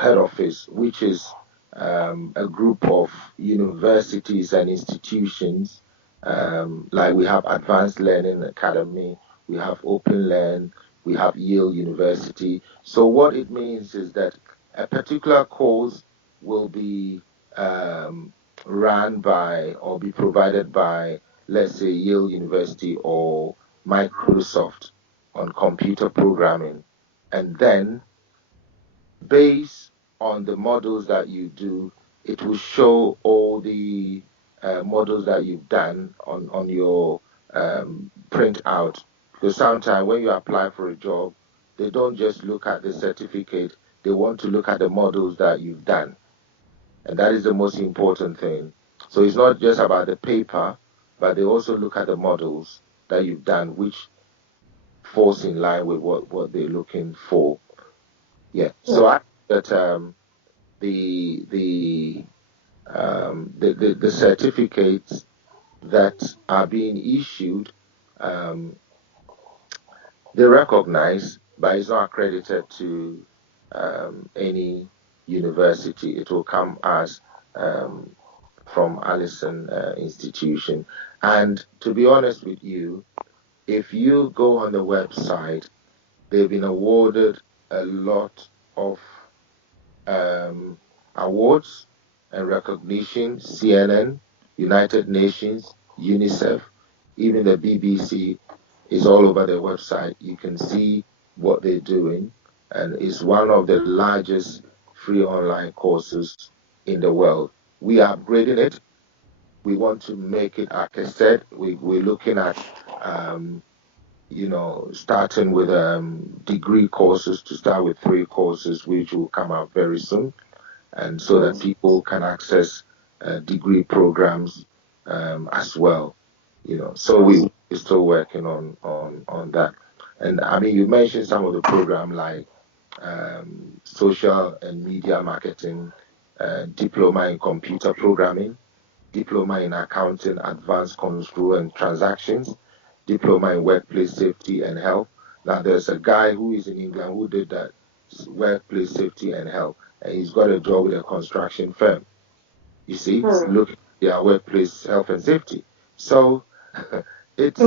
head office, which is a group of universities and institutions. Like we have Advanced Learning Academy, we have Open Learn, we have Yale University. So what it means is that a particular course will be run by or be provided by, let's say, Yale University or Microsoft on computer programming. And then based on the models that you do, it will show all the models that you've done on your printout. Because sometimes when you apply for a job, they don't just look at the certificate, they want to look at the models that you've done. And that is the most important thing. So it's not just about the paper, but they also look at the models that you've done, which falls in line with what they're looking for. Yeah. So I that the the the certificates that are being issued, um, they recognize, but it's not accredited to any university. It will come as from Allison institution. And to be honest with you, if you go on the website, they've been awarded a lot of um, awards and recognition. CNN, United Nations, UNICEF, even the BBC is all over their website. You can see what they're doing, and it's one of the largest free online courses in the world. We are upgrading it. We want to make it, like I said, we're looking at starting with degree courses to start with 3 courses, which will come out very soon, and so that people can access degree programs as well. So we're still working on that. And I mean, you mentioned some of the program like social and media marketing, diploma in computer programming, diploma in accounting, advanced control and transactions, diploma in workplace safety and health. Now, there's a guy who is in England who did that workplace safety and health, and he's got a job with a construction firm. You see, look at their workplace health and safety. So it's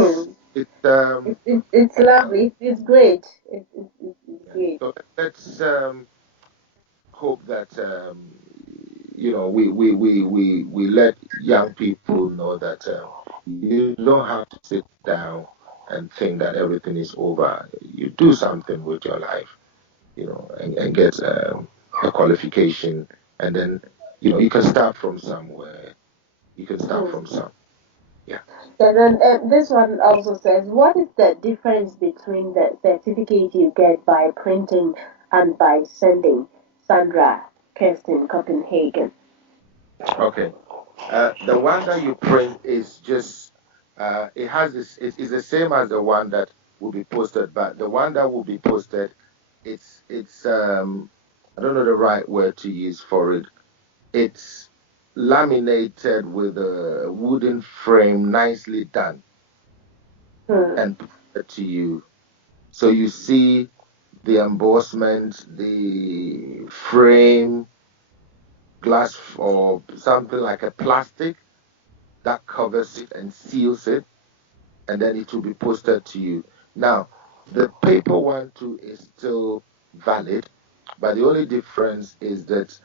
it's lovely. It's great. It's great. so let's hope that we let young people know that you don't have to sit down and think that everything is over. You do something with your life, and get a qualification, and then you can start from somewhere. You can start from some. Yeah. And then this one also says, what is the difference between the certificate you get by printing and by sending? Sandra Kirsten, Copenhagen. Okay. The one that you print is just it has this. It's the same as the one that will be posted, but the one that will be posted, it's I don't know the right word to use for it. It's laminated with a wooden frame, nicely done, and put to you. So you see the embossment, the frame, glass or something like a plastic that covers it and seals it, and then it will be posted to you. Now, the paper one too is still valid, but the only difference is that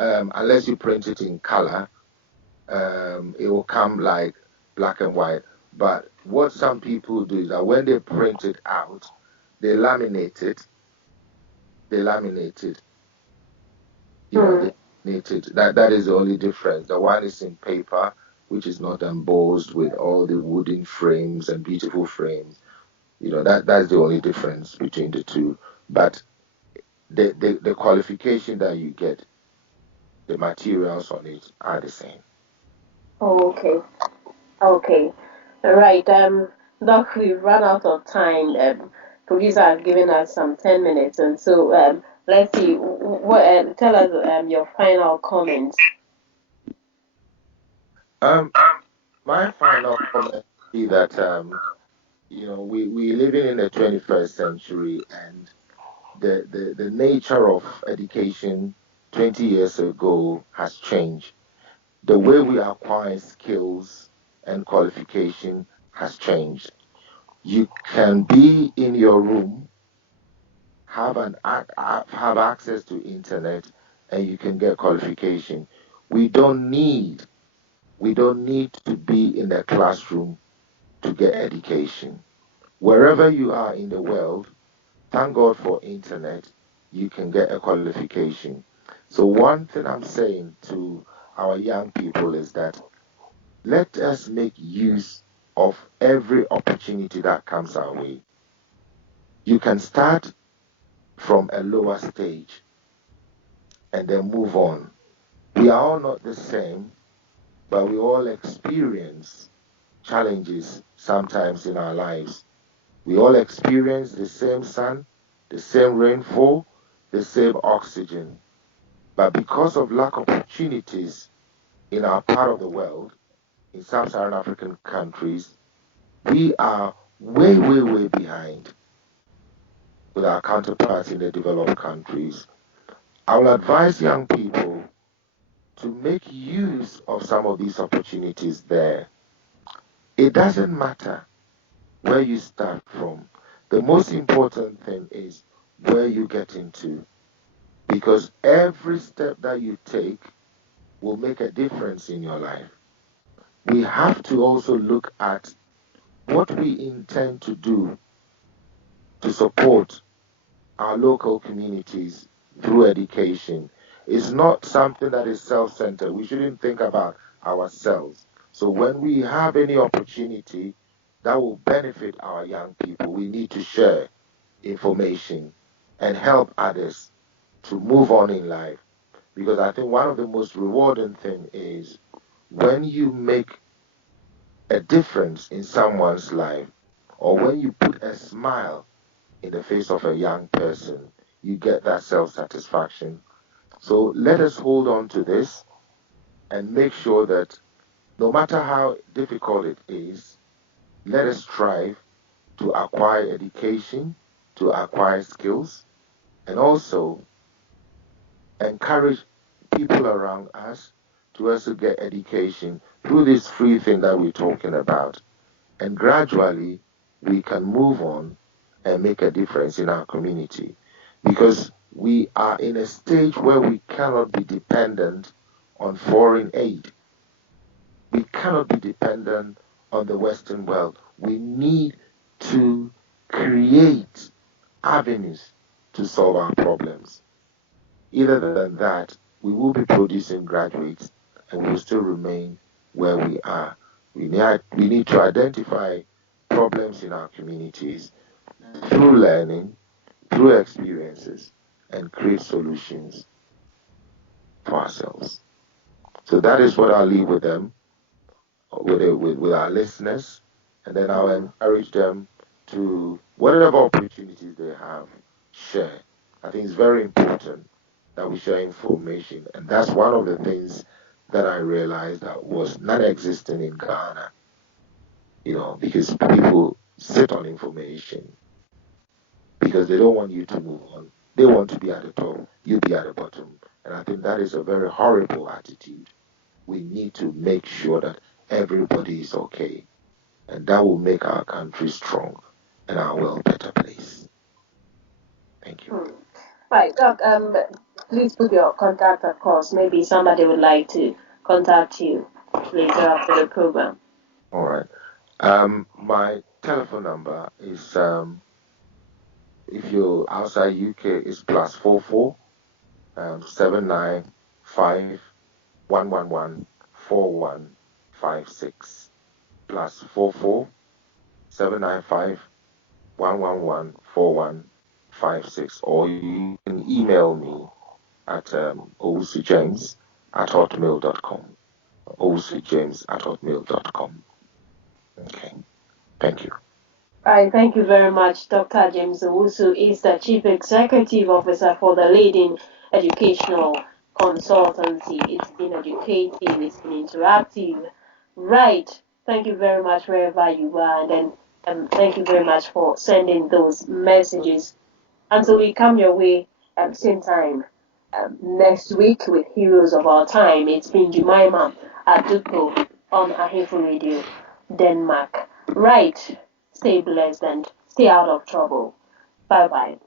unless you print it in color, it will come like black and white. But what some people do is that when they print it out, they laminate it. They laminate it. They laminate it. That is the only difference. The one is in paper, which is not embossed with all the wooden frames and beautiful frames. That's the only difference between the two. But the qualification that you get, the materials on it are the same. Oh, okay. Okay. All right. Doc, we've run out of time. Producer has given us some 10 minutes, and so let's see. Tell us your final comments. My final comment is that we living in the 21st century, and the nature of education 20 years ago has changed. The way we acquire skills and qualification has changed. You can be in your room, have access to internet, and you can get qualification. We don't need to be in the classroom to get education. Wherever you are in the world, thank God for internet, you can get a qualification. So one thing I'm saying to our young people is that let us make use of every opportunity that comes our way. You can start from a lower stage and then move on. We are all not the same, but we all experience challenges sometimes in our lives. We all experience the same sun, the same rainfall, the same oxygen. But because of lack of opportunities in our part of the world, in sub-Saharan African countries, we are way, way, way behind with our counterparts in the developed countries. I will advise young people to make use of some of these opportunities there. It doesn't matter where you start from. The most important thing is where you get into, because every step that you take will make a difference in your life. We have to also look at what we intend to do to support our local communities through education. It's not something that is self-centered. We shouldn't think about ourselves. So when we have any opportunity that will benefit our young people, we need to share information and help others to move on in life. Because I think one of the most rewarding things is when you make a difference in someone's life, or when you put a smile in the face of a young person, you get that self-satisfaction. So let us hold on to this and make sure that no matter how difficult it is, let us strive to acquire education, to acquire skills, and also encourage people around us to also get education through this free thing that we're talking about. And gradually, we can move on and make a difference in our community. Because we are in a stage where we cannot be dependent on foreign aid. We cannot be dependent on the Western world. We need to create avenues to solve our problems. Either than that, we will be producing graduates and we will still remain where we are. We need to identify problems in our communities through learning, through experiences, and create solutions for ourselves. So that is what I'll leave with them, with our listeners, and then I'll encourage them to, whatever opportunities they have, share. I think it's very important that we share information, and that's one of the things that I realized that was not existing in Ghana, because people sit on information because they don't want you to move on. They want to be at the top, you be at the bottom. And I think that is a very horrible attitude. We need to make sure that everybody is okay. And that will make our country strong and our world a better place. Thank you. Right, Doc, please put your contact across. Maybe somebody would like to contact you later after the program. All right. My telephone number is, if you're outside UK, is +44 795 111 4156. +44 795 111 4156. Or you can email me at owusujames@hotmail.com. owusujames@hotmail.com. Okay. Thank you. Right, thank you very much. Dr. James Owusu is the Chief Executive Officer for the leading educational consultancy. It's been educative, it's been interactive. Right, thank you very much wherever you are, and then thank you very much for sending those messages. Until we come your way at the same time next week with Heroes of Our Time, it's been Jemima Aduko on Ahenfo Radio, Denmark. Right. Stay blessed and stay out of trouble. Bye bye.